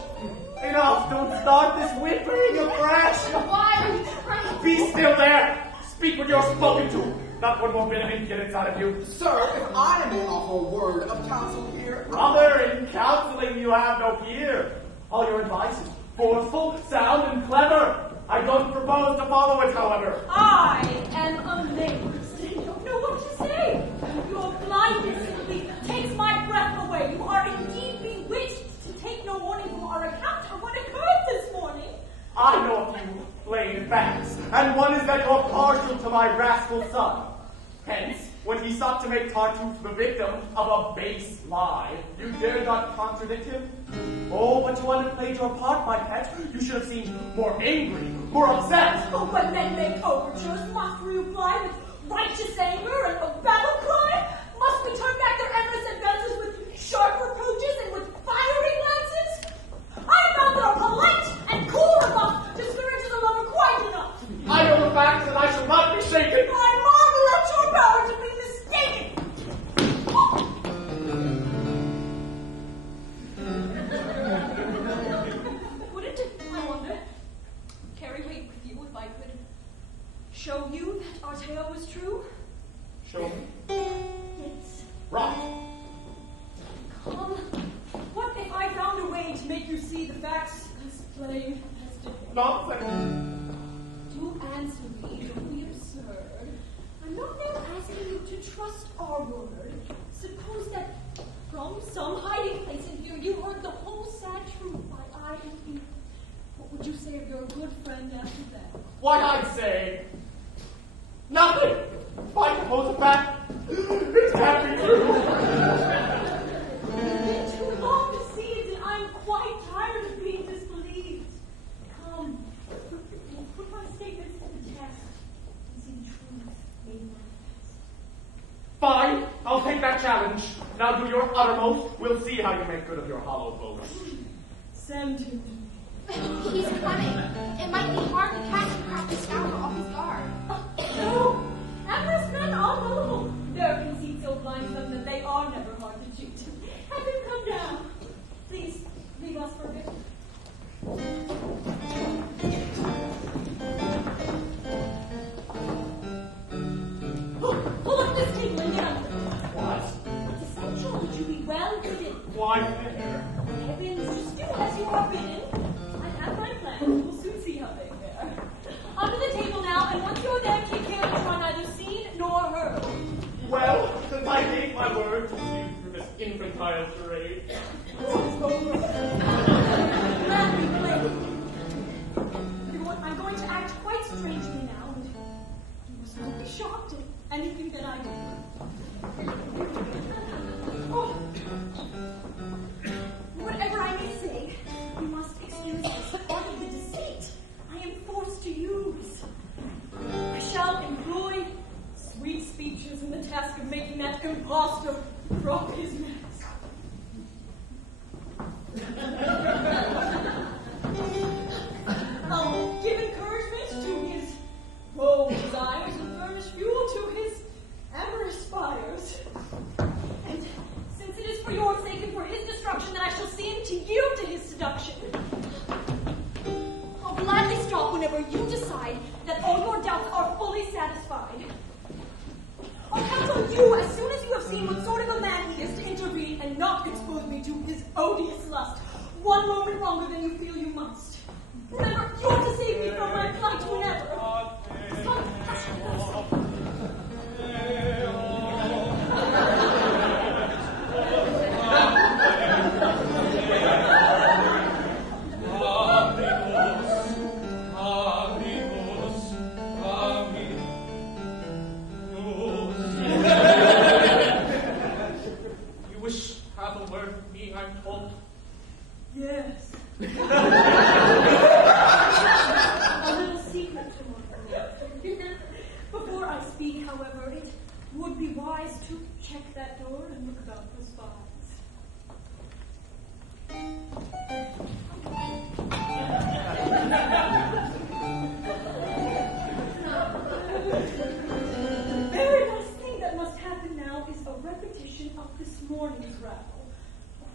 Enough, don't start this whimpering afresh. Why are you trying? Be still there. Speak when you're spoken to. Not one more bit of impudence out of you. Sir, if I may offer a word of counsel here... Brother, in counseling you have no peer. All your advice is forceful, sound, and clever. I don't propose to follow it, however. I am amazed. I don't know what to say. Your blindness simply takes my breath away. You are indeed bewitched to take no warning from our account of what occurred this morning. I know a few plain facts, and one is that you're partial to my rascal son. Hence, when he sought to make Tartuffe the victim of a base lie, you dared not contradict him? Oh, but you underplayed your part, my pet. You should have seemed more angry, more upset. Oh, when men make overtures, must we reply with righteous anger and a battle cry? Must we turn back their endless advances with sharp reproaches and with fiery glances? I found them polite and cool enough to discourage the lover quite enough. I know the facts, and I shall not be shaken. I marvel at your power to be mistaken. Would it, I wonder, carry weight with you if I could show you that our tale was true? Show me. Yes. Right. Come, what if I found a way to make you see the facts as plain as day? Nonsense. Do answer me, don't be absurd. I'm not now asking you to trust our word. Suppose that from some hiding place in here you heard the whole sad truth by eye and ear. What would you say of your good friend after that? Why, I'd say nothing. If I suppose a fact, it can't be true. It's been too long to see it, and I'm quite tired of being disbelieved. Come, put my statements to the test and see truth made manifest. Fine, I'll take that challenge. Now do your uttermost. We'll see how you make good of your hollow boast. Send him to me. He's coming. It might be hard to catch him crack the scoundrel off his guard. No, amorous men are gullible. Their conceit so blinds them that they are never hard to cheat. Have him come down. Please, leave us for a bit. Pull up this table and get under it. What? It's essential that you be well fitted. Why fair? Heavens, just do as you are bidden. I have my plan. We'll soon see how they fare. Onto the table now, and once you're there, take care that you are neither seen nor heard. Well, since I gave my word to see through this infantile charade. I'm going to act quite strangely now, and you must not be shocked at anything that I do. Oh. Whatever I may say, you must excuse this part of the deceit I am forced to use. I shall employ sweet speeches in the task of making that imposter drop his mask. I'll give encouragement to his bold desires and furnish fuel to his amorous fires. And since it is for your sake and for his destruction that I shall seem to yield to his seduction, I'll gladly stop whenever you decide that all your doubts are fully satisfied. I'll count on you as soon as you have seen what sort of a man he is to intervene and not expose me to his odious lust one moment longer than you feel you must. Remember, you're to save me from my plight whenever. You wish to have a word with me, I'm told. Yes. A little secret to my Before I speak, however, it would be wise to check that door and look about for spies. The very last thing that must happen now is a repetition of this morning's rabble.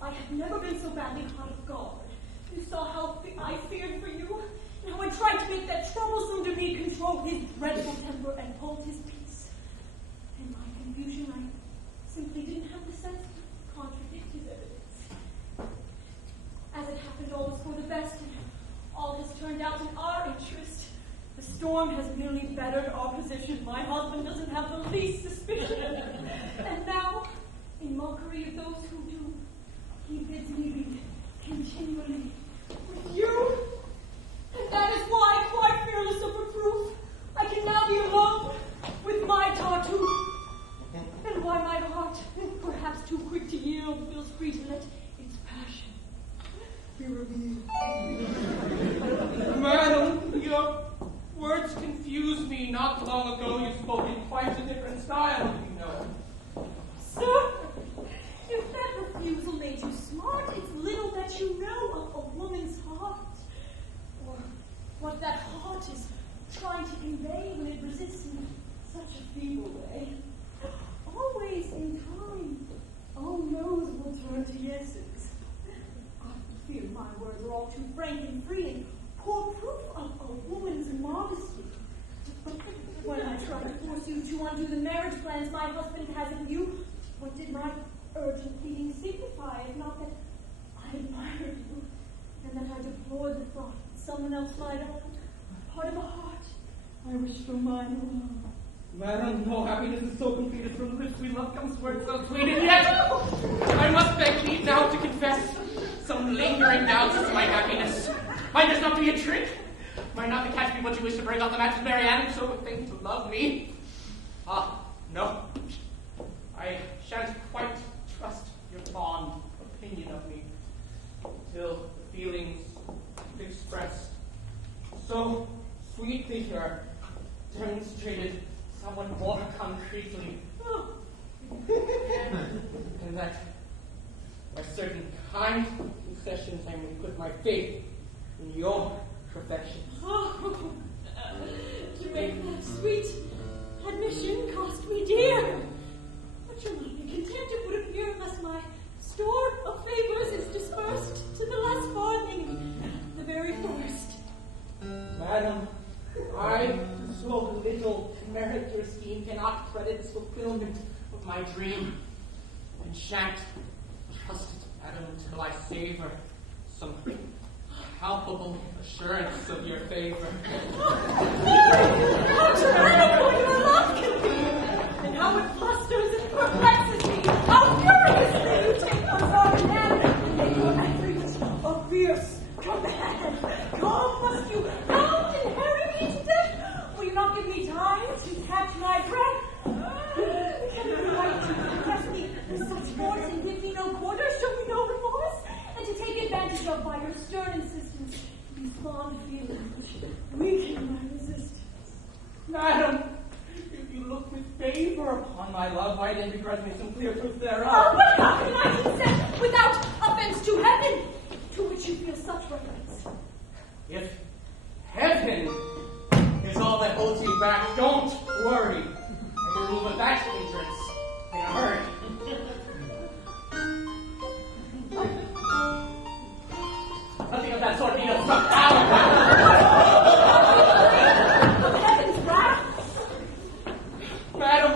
I have never been so badly caught off guard. You saw how I feared for you, and how I tried to make that troublesome Damis control his dreadful temper and hold his peace. In my confusion, I simply didn't have the sense to contradict his evidence. As it happened, all was for the best, and all has turned out in our interest. The storm has merely bettered our position. My husband doesn't have the least suspicion. And now, in mockery of those who do, he bids me be continually with you. And that is why, quite fearless of reproof, I can now be alone with my Tartuffe. And why my heart, perhaps too quick to yield, feels free to let its passion be revealed. Madam, your words confuse me. Not long ago you spoke in quite a different style, you know. Sir, if that refusal made you smart, it's little that you know of a woman's heart. Or what that heart is trying to convey when it resists in such a feeble way. Always in time, all no's will turn to yeses. I fear my words are all too frank and free and poor proof of a woman's modesty. When I try to force you to undo the marriage plans my husband has in view, what did my urgent pleading signify, if not that I admired you, and that I deplored the thought that someone else might own part of a heart I wish for mine alone. Madam, no happiness is so complete as from lips we love comes words so sweet, and yet I must beg leave now to confess some lingering doubts as to my happiness. Might this not be a trick? Might not the catch be what you wish to bring off the match with Mariane, and so would think to love me? Ah, no. I shan't quite trust your fond opinion of me till the feelings expressed so sweetly here demonstrated somewhat more concretely. And that by certain kind concessions I may put my faith in your perfection. Oh, to make that sweet admission cost me dear. But you'll not be content, it would appear, unless my store of favors is dispersed to the last farthing, the very first. Madam, I, so little to merit your scheme, cannot credit its fulfillment of my dream, and shan't trust it Madam, till I savor some palpable assurance of your favor. How tyrannical your love can be! And how it flusters and perplexes me! How furiously you take my sovereign hand and make your attributes a fierce command! Come, must you come and harry me to death? Will you not give me time to catch my breath? Can you right to press me with such force and give me no quarter, show me no remorse, and to take advantage of by your stern insistence these fond feelings which weaken my resistance? Madam, if you look with favor upon my love, why then begrudge me some clear proof thereof? Oh, but how can I consent without offense to heaven, to which you feel such reverence? If heaven is all that holds you back, don't worry. I can remove that hindrance in a hurry. Nothing of that sort need of some power. Of heaven's wrath? Madam,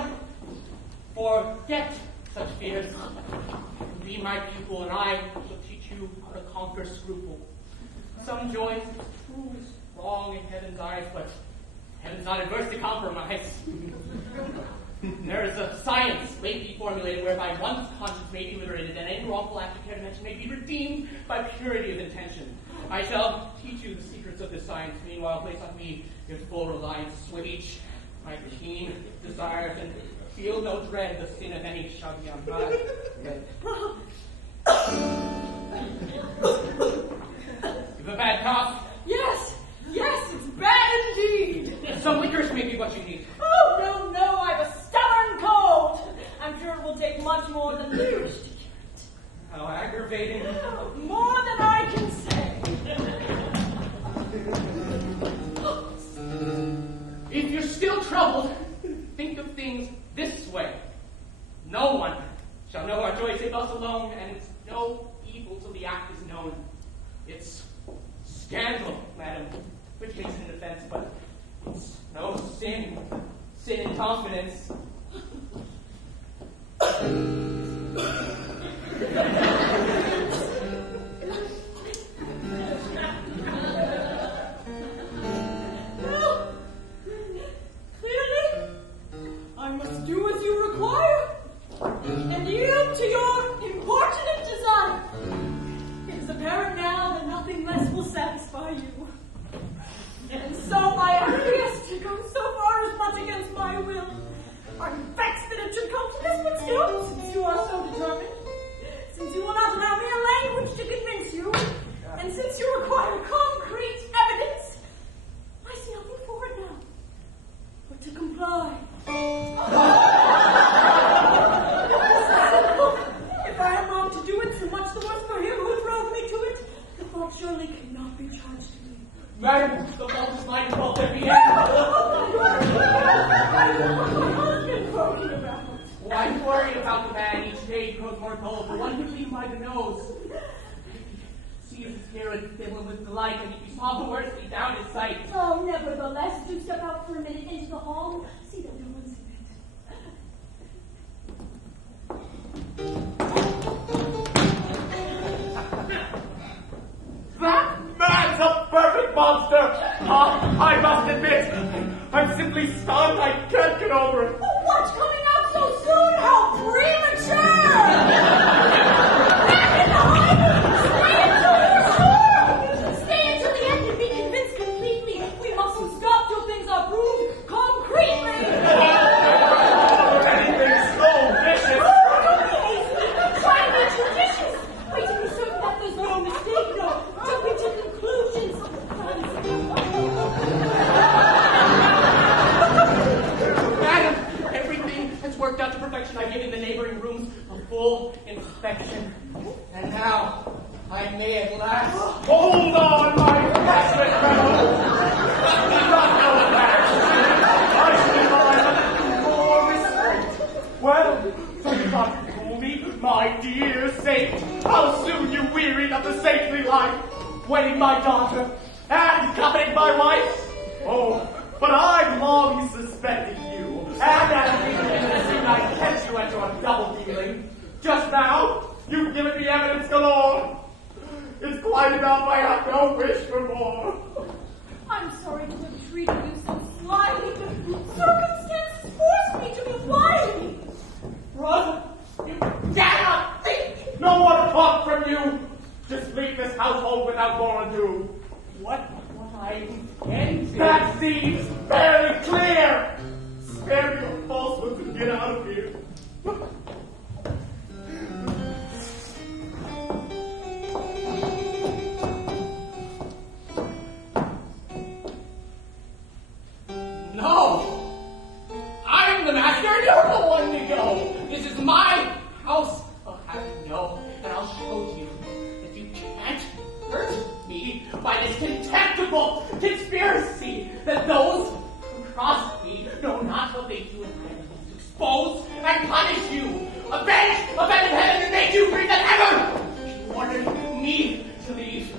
forget such fears. Be my pupil, and I shall teach you how to conquer scruple. Some joys is true is wrong in heaven's eyes, but heaven's not adverse to compromise. There is a science lately formulated whereby one's conscience may be liberated and any wrongful act you care to mention may be redeemed by purity of intention. I shall teach you the secrets of this science. Meanwhile, place on me your full reliance. Assuage my keen desires and feel no dread the sin of any shall be unhide. You've a bad cough? Yes, it's bad indeed. Some licorice may be what you need. Oh, no, I've a stubborn cold. I'm sure it will take much more than licorice to cure it. How aggravating. More than I can say. If you're still troubled, think of things this way. No one shall know our joy save us alone, and it's no evil till the act is known. It's scandal, madam, which makes it an offense, but it's no sin. Sin in confidence. Clearly, I must do as you require, and yield to your importunate desire. It is apparent now that nothing less will satisfy you. And so I acquiesce to go so far as much against my will. I'm vexed that it should come to this, but still, since you are so determined, since you will not allow me a language to convince you, and since you require concrete evidence, I see nothing for it now but to comply. If I am not to do it, so much the worse for him who drove me to it. The fault surely cannot be charged to me. Madam, the fault is mine, the fault there be. Why worry about the man? Each day he grows more cold, for one could leave by the nose. See his spirit fill with delight, and if you saw the words be down his sight. Oh, nevertheless, do step out for a minute into the hall. See that no one's That man's a perfect monster! I must admit, I'm simply stunned. I can't get over it. Oh, what's coming out so soon? How premature! Stay until the end and be convinced completely. We mustn't stop till things are proved concretely. Anything so vicious. Try to be judicious. Wait to be certain that there's no mistake, no. Jumping to conclusions. Madam, everything has worked out to perfection. I've given the neighboring rooms a full inspection. And now, I may at last... Hold on, my passionate fellow. Not know that. I should demand more restraint. Well, so you thought you told me, my dear saint, how soon you wearied of the saintly life, wedding my daughter and coveting my wife. Oh, but I've long suspected you, and as reason I catch you at your double dealing. Just now, You've given me evidence galore. It's quite enough. I have no wish for more. I'm sorry to have treated you so slyly, but circumstances forced me to be wily. Brother, you cannot think. No more talk from you. Just leave this household without more ado. What I intend to... That seems very clear. Spare your falsehoods and get out of here. No! I'm the master and you're the one to go! This is my house! I'll have you know, and I'll show you that you can't hurt me by this contemptible conspiracy, that those who cross me know not what they do, and I am going to expose and punish you! Avenge offended heaven and make you free than ever! You ordered me to leave.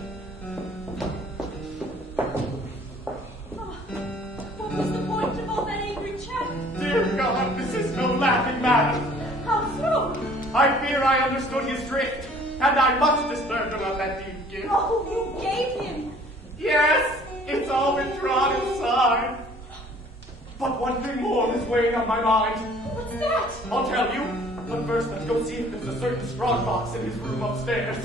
What was the point of all that angry chat? Dear God, this is no laughing matter. How so? I fear I understood his drift, and I'm much disturbed about that deed gift. Oh, you gave him. Yes, it's all been drawn inside. But one thing more is weighing on my mind. What's that? I'll tell you. But first, let's go see if there's a certain strong box in his room upstairs.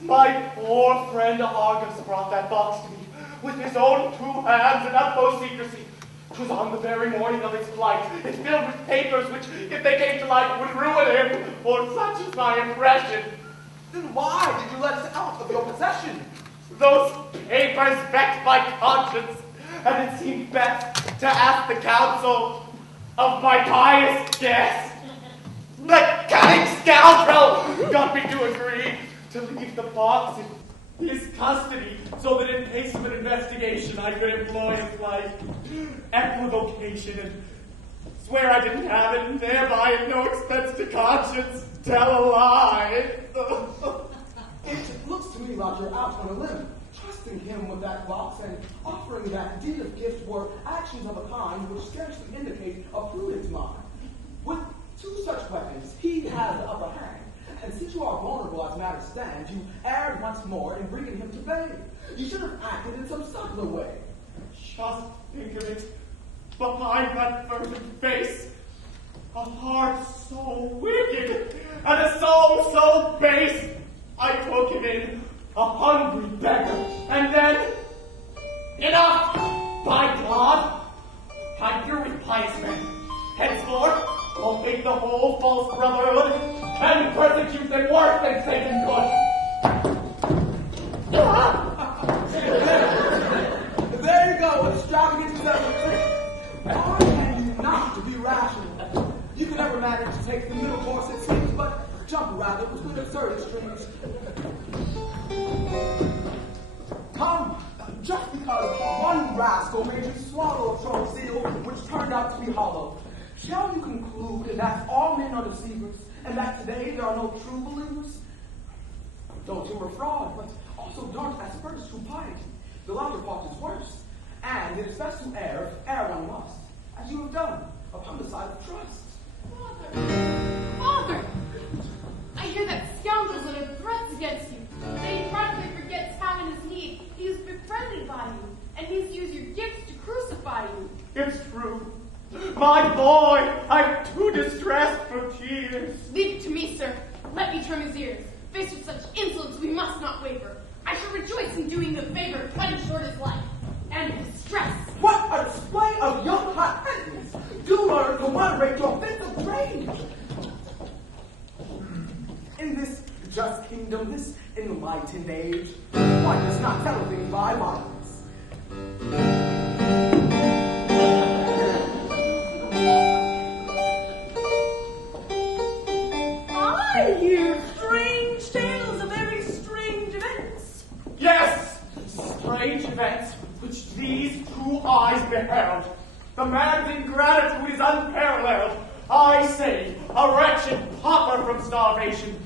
My poor friend Argus brought that box to me with his own 2 hands and utmost secrecy. 'Twas on the very morning of his flight. It's filled with papers which, if they came to light, would ruin him, for such is my impression. Then why did you let us out of your possession? Those papers vexed my conscience, and it seemed best to ask the counsel of my pious guest. The cunning scoundrel got me to agree to leave the box in his custody, so that in case of an investigation I could employ his like equivocation and swear I didn't have it, and thereby at no expense to conscience tell a lie. It looks to me like you're out on a limb, trusting him with that box and offering that deed of gift were actions of a kind which scarcely indicate a prudent mind. With 2 such weapons, he has the upper hand. And since you are vulnerable as matters stand, you erred once more in bringing him to bay. You should have acted in some subtler way. Just think of it. Behind that furtive face, a heart so wicked, and a soul so base, I took him in, a hungry beggar, and then, enough! By God, I'm through with pious men. Henceforth, I'll take the whole false brotherhood and persecute them worse than Satan could. There you go, extravagant celebrity. Why can you not be rational? You can never manage to take the middle course, it seems, but jump rather between absurd extremes. Come, just because one rascal made you swallow a troll seal which turned out to be hollow, shall you conclude that all men are deceivers, and that today there are no true believers? Don't humor fraud, but also don't asperse true piety. The latter part is worse, and it is best to err one must, as you have done, upon the side of trust. Father! I hear that scoundrels utter threats against you. That he practically forgets how in his need he is befriended by you, and he's used your gifts to crucify you. It's true. My boy, I'm too distressed for tears. Leave it to me, sir. Let me turn his ears. Faced with such insolence, we must not waver. I shall rejoice in doing the favor of cutting short his life and his distress. What a display of young hot headedness! Do learn to moderate your fits of rage. In this just kingdom, this enlightened age, one does not settle things by violence. I hear strange tales of very strange events. Yes, strange events which these two eyes beheld. The man's ingratitude is unparalleled. I say, a wretched pauper from starvation.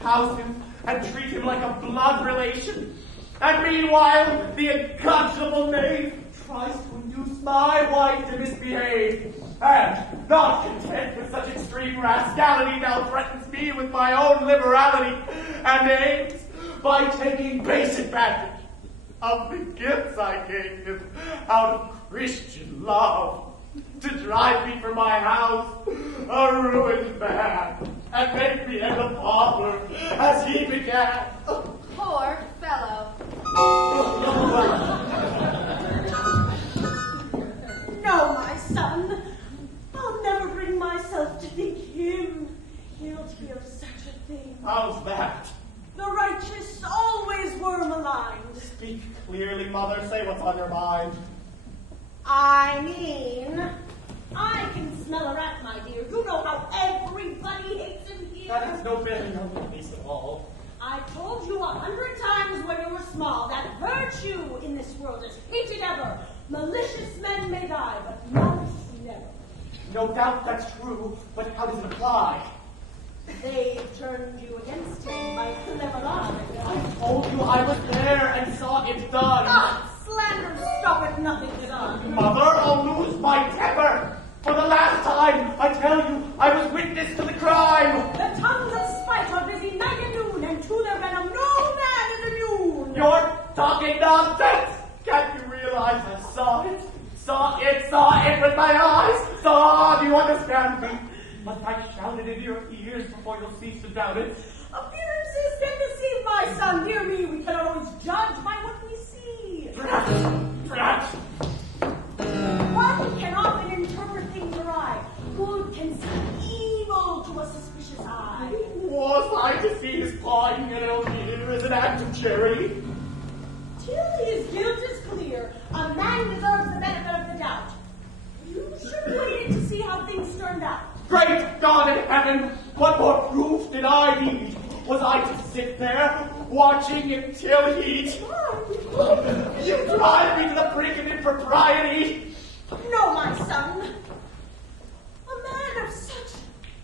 House him and treat him like a blood relation. And meanwhile, the unconscionable knave tries to induce my wife to misbehave. And, not content with such extreme rascality, now threatens me with my own liberality and aims by taking base advantage of the gifts I gave him out of Christian love to drive me from my house, a ruined man, and make me end a pauper as he began. Poor fellow. No, my son. I'll never bring myself to think him guilty of such a thing. How's that? The righteous always were maligned. Speak clearly, mother. Say what's on your mind. I mean, I can smell a rat, my dear. You know how everybody hates him here. That has no bearing on the least at all. I told you 100 times when you were small that virtue in this world is hated ever. Malicious men may die, but malice never. No doubt that's true, but how does it apply? They turned you against him by clever lies. I told you I was there and saw it done. Ah, slander, stop it, nothing done. Mother, I'll lose my temper. For the last time, I tell you, I was witness to the crime. The tongues of spite are busy night and noon, and to their venom no man is immune. You're talking nonsense. Can't you realize I saw it? Saw it with my eyes. Do you understand me? But I shouted into your ears before you'll cease to doubt it. Appearances can deceive, my son. Hear me, we cannot always judge by what we see. Perhaps. One can often interpret things awry. Good can see evil to a suspicious eye. Was I to see his pawing at Elmire as an act of charity? Till his guilt is clear, a man deserves the benefit of the doubt. You should wait to see how things turned out. Great God in heaven, what more proof did I need? Was I to sit there, watching until he'd... You drive me to the brink of impropriety. No, my son. A man of such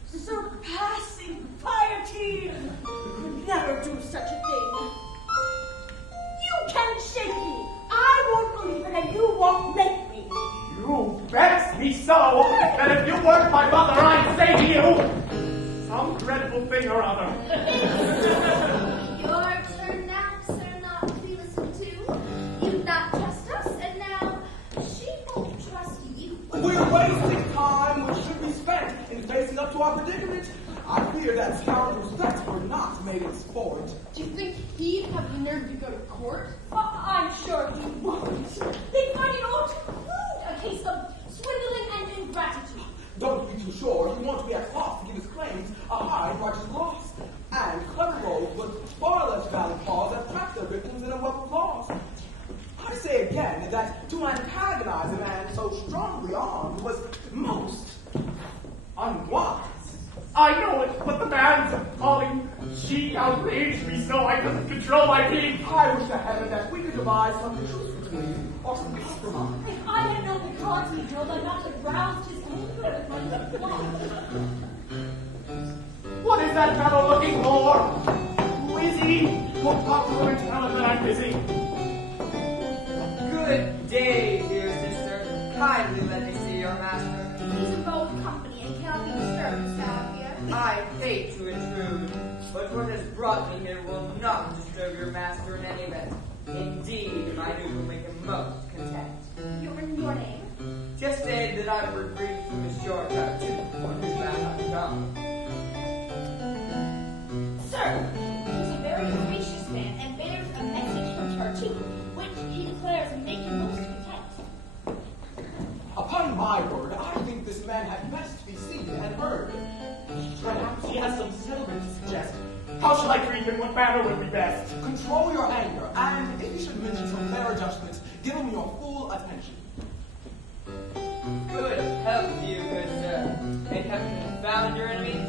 surpassing piety could never do such a thing. You can't shake me. I won't believe it, and you won't make me. You vex me so that if you weren't my mother, I'd say to you some dreadful thing or other. Your turn now, sir, not to be listened to. You not trust us, and now she won't trust you. We're wasting time which should be spent in facing up to our predicament. I fear that scoundrel's threats were not made in sport. Do you think he'd have the nerve to go to court? I'm sure he won't. They find it ought to conclude a case of swindling and ingratitude. Don't be too sure. He won't be at loss to give his claims a high righteous loss. And clever rogues with far less valid cause have trapped their victims in a web of laws. I say again that to antagonize a man so strongly armed was most unwise. I know it, but the man's calling, she outraged me so I couldn't control my teeth. I wish to heaven that we could devise some truce between you, or some compromise. If I had known the cause he drove, I'd not have roused his anger. What is that fellow looking for? Who is he? We'll talk to him and tell him that I'm busy. Good day, dear sister. Kindly let me see your master. He's in bold company and cannot be disturbed, Sir. I hate to intrude, but what has brought me here will not disturb your master in any event. Indeed, my news will make him most content. Your name? Just say that I would bring to Monsieur Tartuffe on his bound to come. Sir, he's a very gracious man and bears a message from Tartuffe, which he declares make him most content. Upon my word, I think this man had best be seen and heard. Perhaps he has some settlement to suggest. How shall I treat him? What manner would be best? Control your anger, and if you should mention some fair judgments, give him your full attention. Good health to you, good sir. May heaven confound your enemies,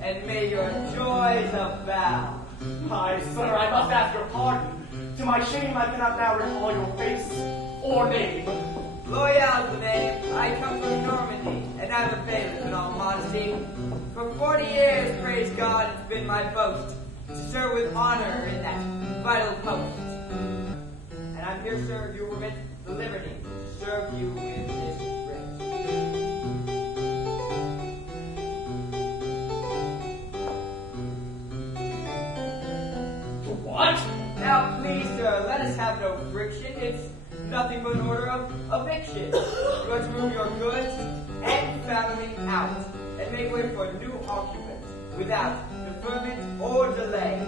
and may your joys abound. Aye, sir, I must ask your pardon. To my shame, I cannot now recall your face or name. Loyal's the name. I come from Normandy, and I'm a bailiff in all modesty. For 40 years, praise God, it's been my boast to serve with honor in that vital post. And I'm here, sir, you remit the liberty to serve you with this writ. What? Now, please, sir, let us have no friction. It's nothing but an order of eviction. You are to move your goods and family out and make way for new occupants without deferment or delay.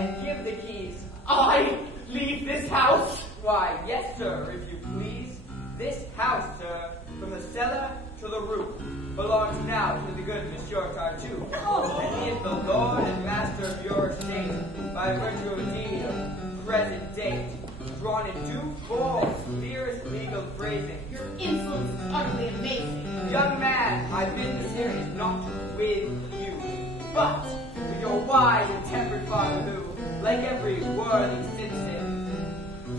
And give the keys. I leave this house? Why, yes, sir, if you please. This house, sir, from the cellar to the roof, belongs now to the good Monsieur Tartuffe. And he is the lord and master of your estate by virtue of a deed of present date, drawn in due full, clearest legal phrasing. Your insolence is utterly amazing. Young man, my business here is not with you, but with your wise and tempered father who, like every worthy citizen,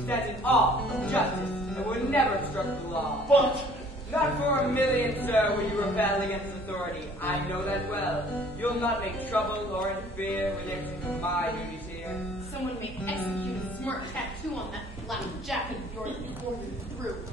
stands in awe of justice and would never obstruct the law. But not for a million, sir, will you rebel against authority. I know that well. You'll not make trouble or interfere with executing my duties here. Someone may execute a smart tattoo on that black jacket of yours before you're through.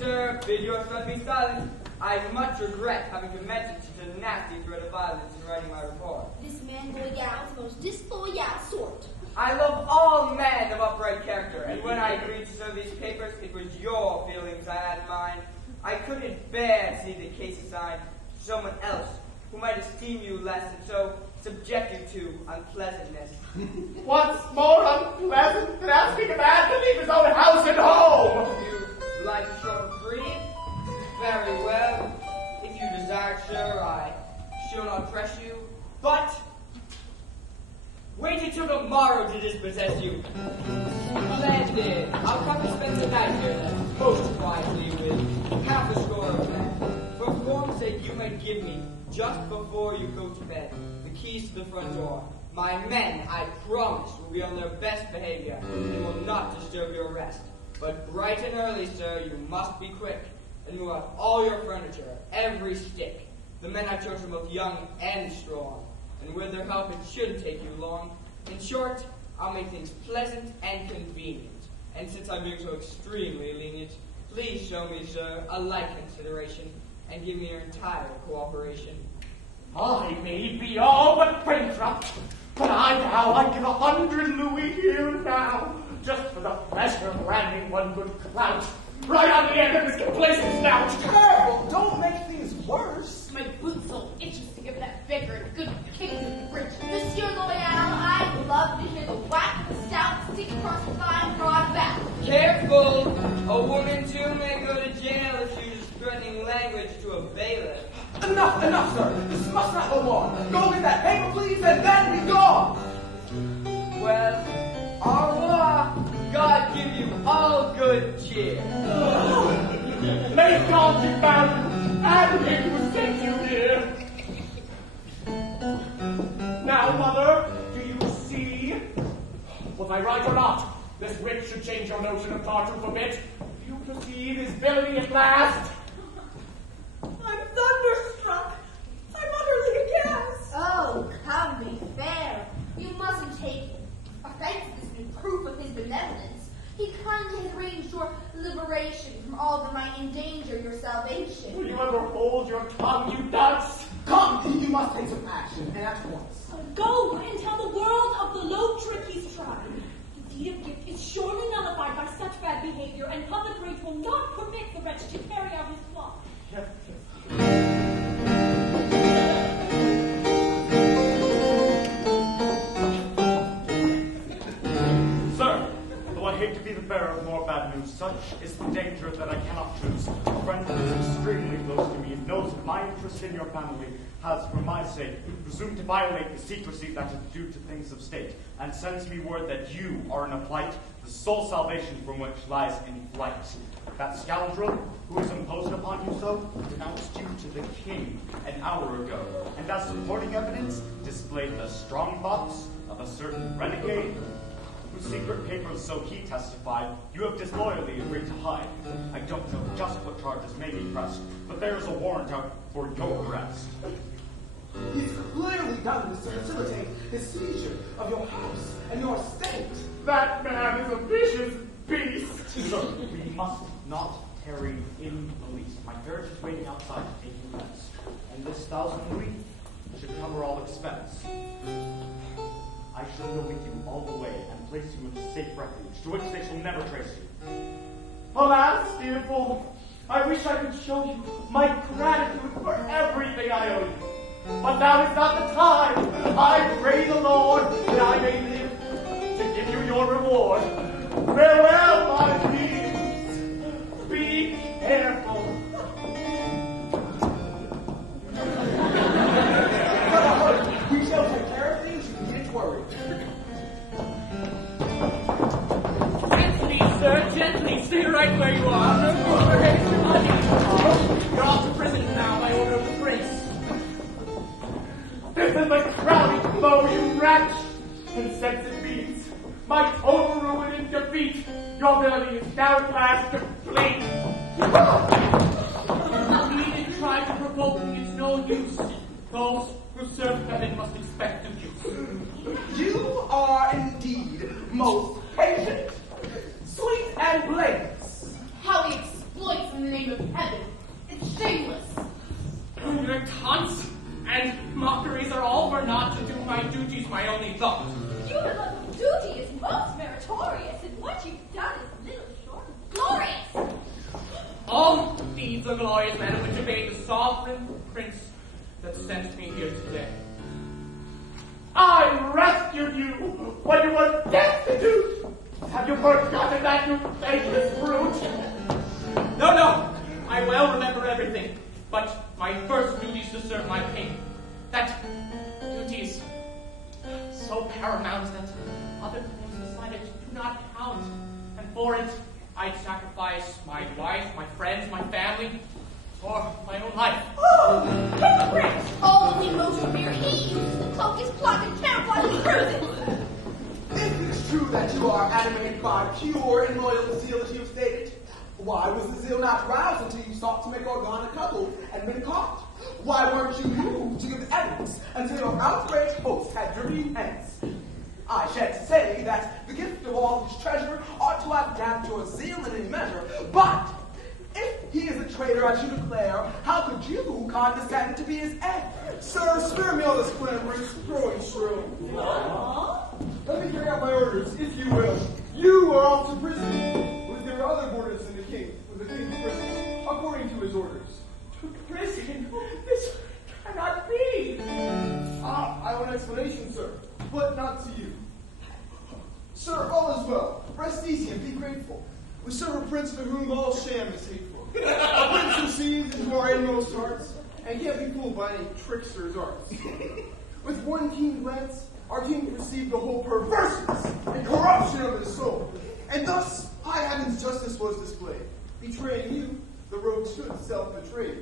Sir, bid your son be silent. I much regret having commenced such a nasty threat of violence in writing my report. This man Loyal is the most disloyal sort. I love all men of upright character, and when I agreed to serve these papers, it was your feelings I had in mind. I couldn't bear to see the case assigned to someone else who might esteem you less and so subject you to unpleasantness. what's more unpleasant than asking a man to leave his own house and home? You like a short reprieve? Very well. If you desire, sir, I shall not press you, but wait until tomorrow to dispossess you. Splendid. I'll come and spend the night here then, most wisely with half a score of men. For form's sake, you may give me, just before you go to bed, the keys to the front door. My men, I promise, will be on their best behavior and will not disturb your rest. But bright and early, sir, you must be quick and move out all your furniture, every stick. The men I've chosen are both young and strong, and with their help it shouldn't take you long. In short, I'll make things pleasant and convenient. And since I'm being so extremely lenient, please show me, sir, a like consideration and give me your entire cooperation. I may be all but bankrupt, but I vow I'd give 100 louis here and now, just for the pleasure of landing one good clout right on the end of this complacent snout. Careful, don't make things worse. My boots so itches to give that beggar a good kick in the bridge. Monsieur Loyal, I'd love to hear the whack of the stout stick across the fine broad back. Careful! A woman too may go to jail if she uses threatening language to a bailiff. Enough, sir. This must not go on. Go get that paper, please, and then be gone. Well, au revoir. God give you all good cheer. May God confound you, and him who sent you here. Now, mother, do you see? Was I right or not? This writ should change your notion of Tartuffe a bit. Do you perceive his villainy at last? I'm thunderstruck. I'm utterly aghast. Oh, come be fair. You mustn't take offense at this new proof of his benevolence. He kindly has arranged your liberation from all that might endanger your salvation. Will you ever hold your tongue, you dunce? Come, you must take some action, and at once. Go and tell the world of the low trick he's tried. The deed of gift is surely nullified by such bad behavior, and public rage will not permit the wretch to Sir, though I hate to be the bearer of more bad news, such is the danger that I cannot choose. A friend who is extremely close to me and knows of my interest in your family has, for my sake, presumed to violate the secrecy that is due to things of state, and sends me word that you are in a plight, the sole salvation from which lies in flight. That scoundrel who has imposed upon you so denounced you to the king an hour ago, and as supporting evidence displayed the strong box of a certain renegade whose secret papers, so he testified, you have disloyally agreed to hide. I don't know just what charges may be pressed, but there is a warrant out for your arrest. He's clearly done this to facilitate his seizure of your house and your estate. That man is a vicious beast. Sir, we must not tarry in the least. My carriage is waiting outside to take you thence, and this 1,000 louis should cover all expense. I shall go with you all the way and place you in a safe refuge, to which they shall never trace you. Alas, dear fool, I wish I could show you my gratitude for everything I owe you. But now is not the time. I pray the Lord that I may live to give you your reward. Farewell, my please. Be careful. We shall take care of things, you needn't worry. Gently, sir, gently. Stay right where you are. No more overhead your money. You're off to prison now by order of the prince. This is the crowning blow, you wretch! Insensate beings, my total ruin and defeat. Your villainy is now at last complete. Pleading and trying to provoke me is no use. Those who serve heaven must expect abuse. You are indeed most patient, sweet and blameless. How he exploits in the name of heaven. It's shameless. Your taunts and mockeries are all for not to do my duties, my only thought. Your love of duty is most meritorious, and what you've done is little short of glorious. All deeds are glorious, madam, which obey the sovereign prince that sent me here today. I rescued you when you were destitute. Have you forgotten that, you faithless brute? No, I well remember everything. But my first duty is to serve my king. That duty is so paramount that other things decided do not count. And for it, I'd sacrifice my wife, my friends, my family, or my own life. Oh, hypocrite! Only most severe he uses to cloak his plot and camouflage his cruises. If it's true that you are animated by pure and loyal zeal as you have stated, why was the zeal not roused until you sought to make Orgon a cuckold and been caught? Why weren't you moved to give evidence until your outraged host had driven you hence? I shan't say that the gift of all his treasure ought to have damped your zeal in any measure, but if he is a traitor as you declare, how could you condescend to be his heir? Sir, spare me all this clamor. It's growing shrill. Let me carry out my orders, if you will. You are off to prison. Was there other boarders in the king? Was the king's prison, according to his orders? To prison? This cannot be. I have an explanation, sir, but not to you. Sir, all is well. Rest easy and be grateful. We serve a prince to whom all sham is hateful. A prince who sees into our inmost hearts and can't be fooled by any trickster's arts. With one keen glance, our king perceived the whole perverseness and corruption of his soul. And thus, high heaven's justice was displayed. Betraying you, the rogue should self-betray.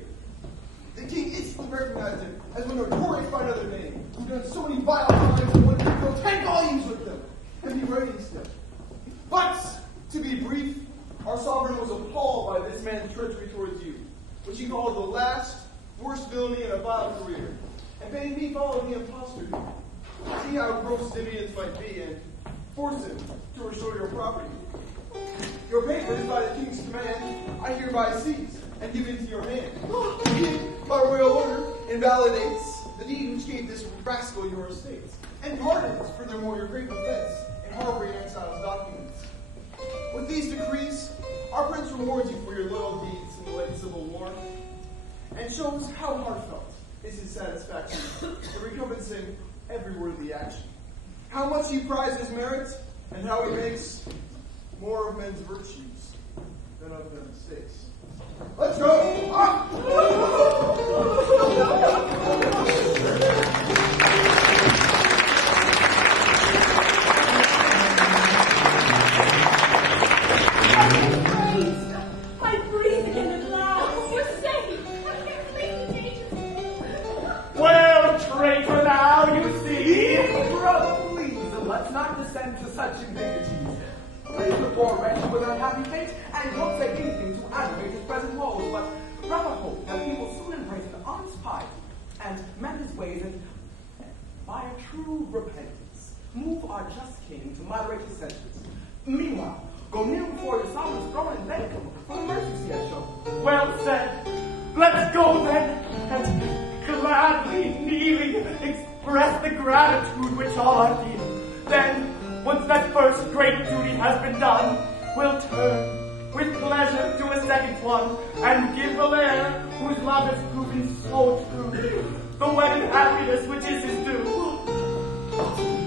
The king instantly recognized him as one notorious by another name, who done so many vile crimes that one could fill 10 volumes with them and be writing still. But, to be brief, our sovereign was appalled by this man's treachery towards you, which he called the last, worst villainy in a vile career, and bade me follow the imposter here, see how gross deviance might be, and force him to restore your property. Your papers, by the king's command, I hereby seize and give into your hand. The king, by royal order, invalidates the deed which gave this rascal your estates, and pardons, furthermore, your grave offense in harboring exile's documents. With these decrees, our prince rewards you for your loyal deeds in the late Civil War. and shows how heartfelt is his satisfaction in recompensing every worthy action. How much he prizes his merit, and how he makes more of men's virtues than of their mistakes. Let's go! I breathe again at last. We're safe. I can't breathe in danger. Well, traitor, now you see. Brother, please, let's not descend to such indignities. Leave the poor wretch with unhappy fate, and won't say anything to aggravate his present woes, but rather hope that he will soon embrace an honest piety, and mend his ways, and by a true repentance, move our just king to moderate his sentence. Meanwhile, go kneel before your sovereign's throne and thank him for the mercies he has shown. Well said. Let's go then, and gladly, kneeling, express the gratitude which all are feel. Then, once that first great duty has been done, we'll turn with pleasure to a second one, and give Valère, whose love has proven so true, the wedded happiness which is his due.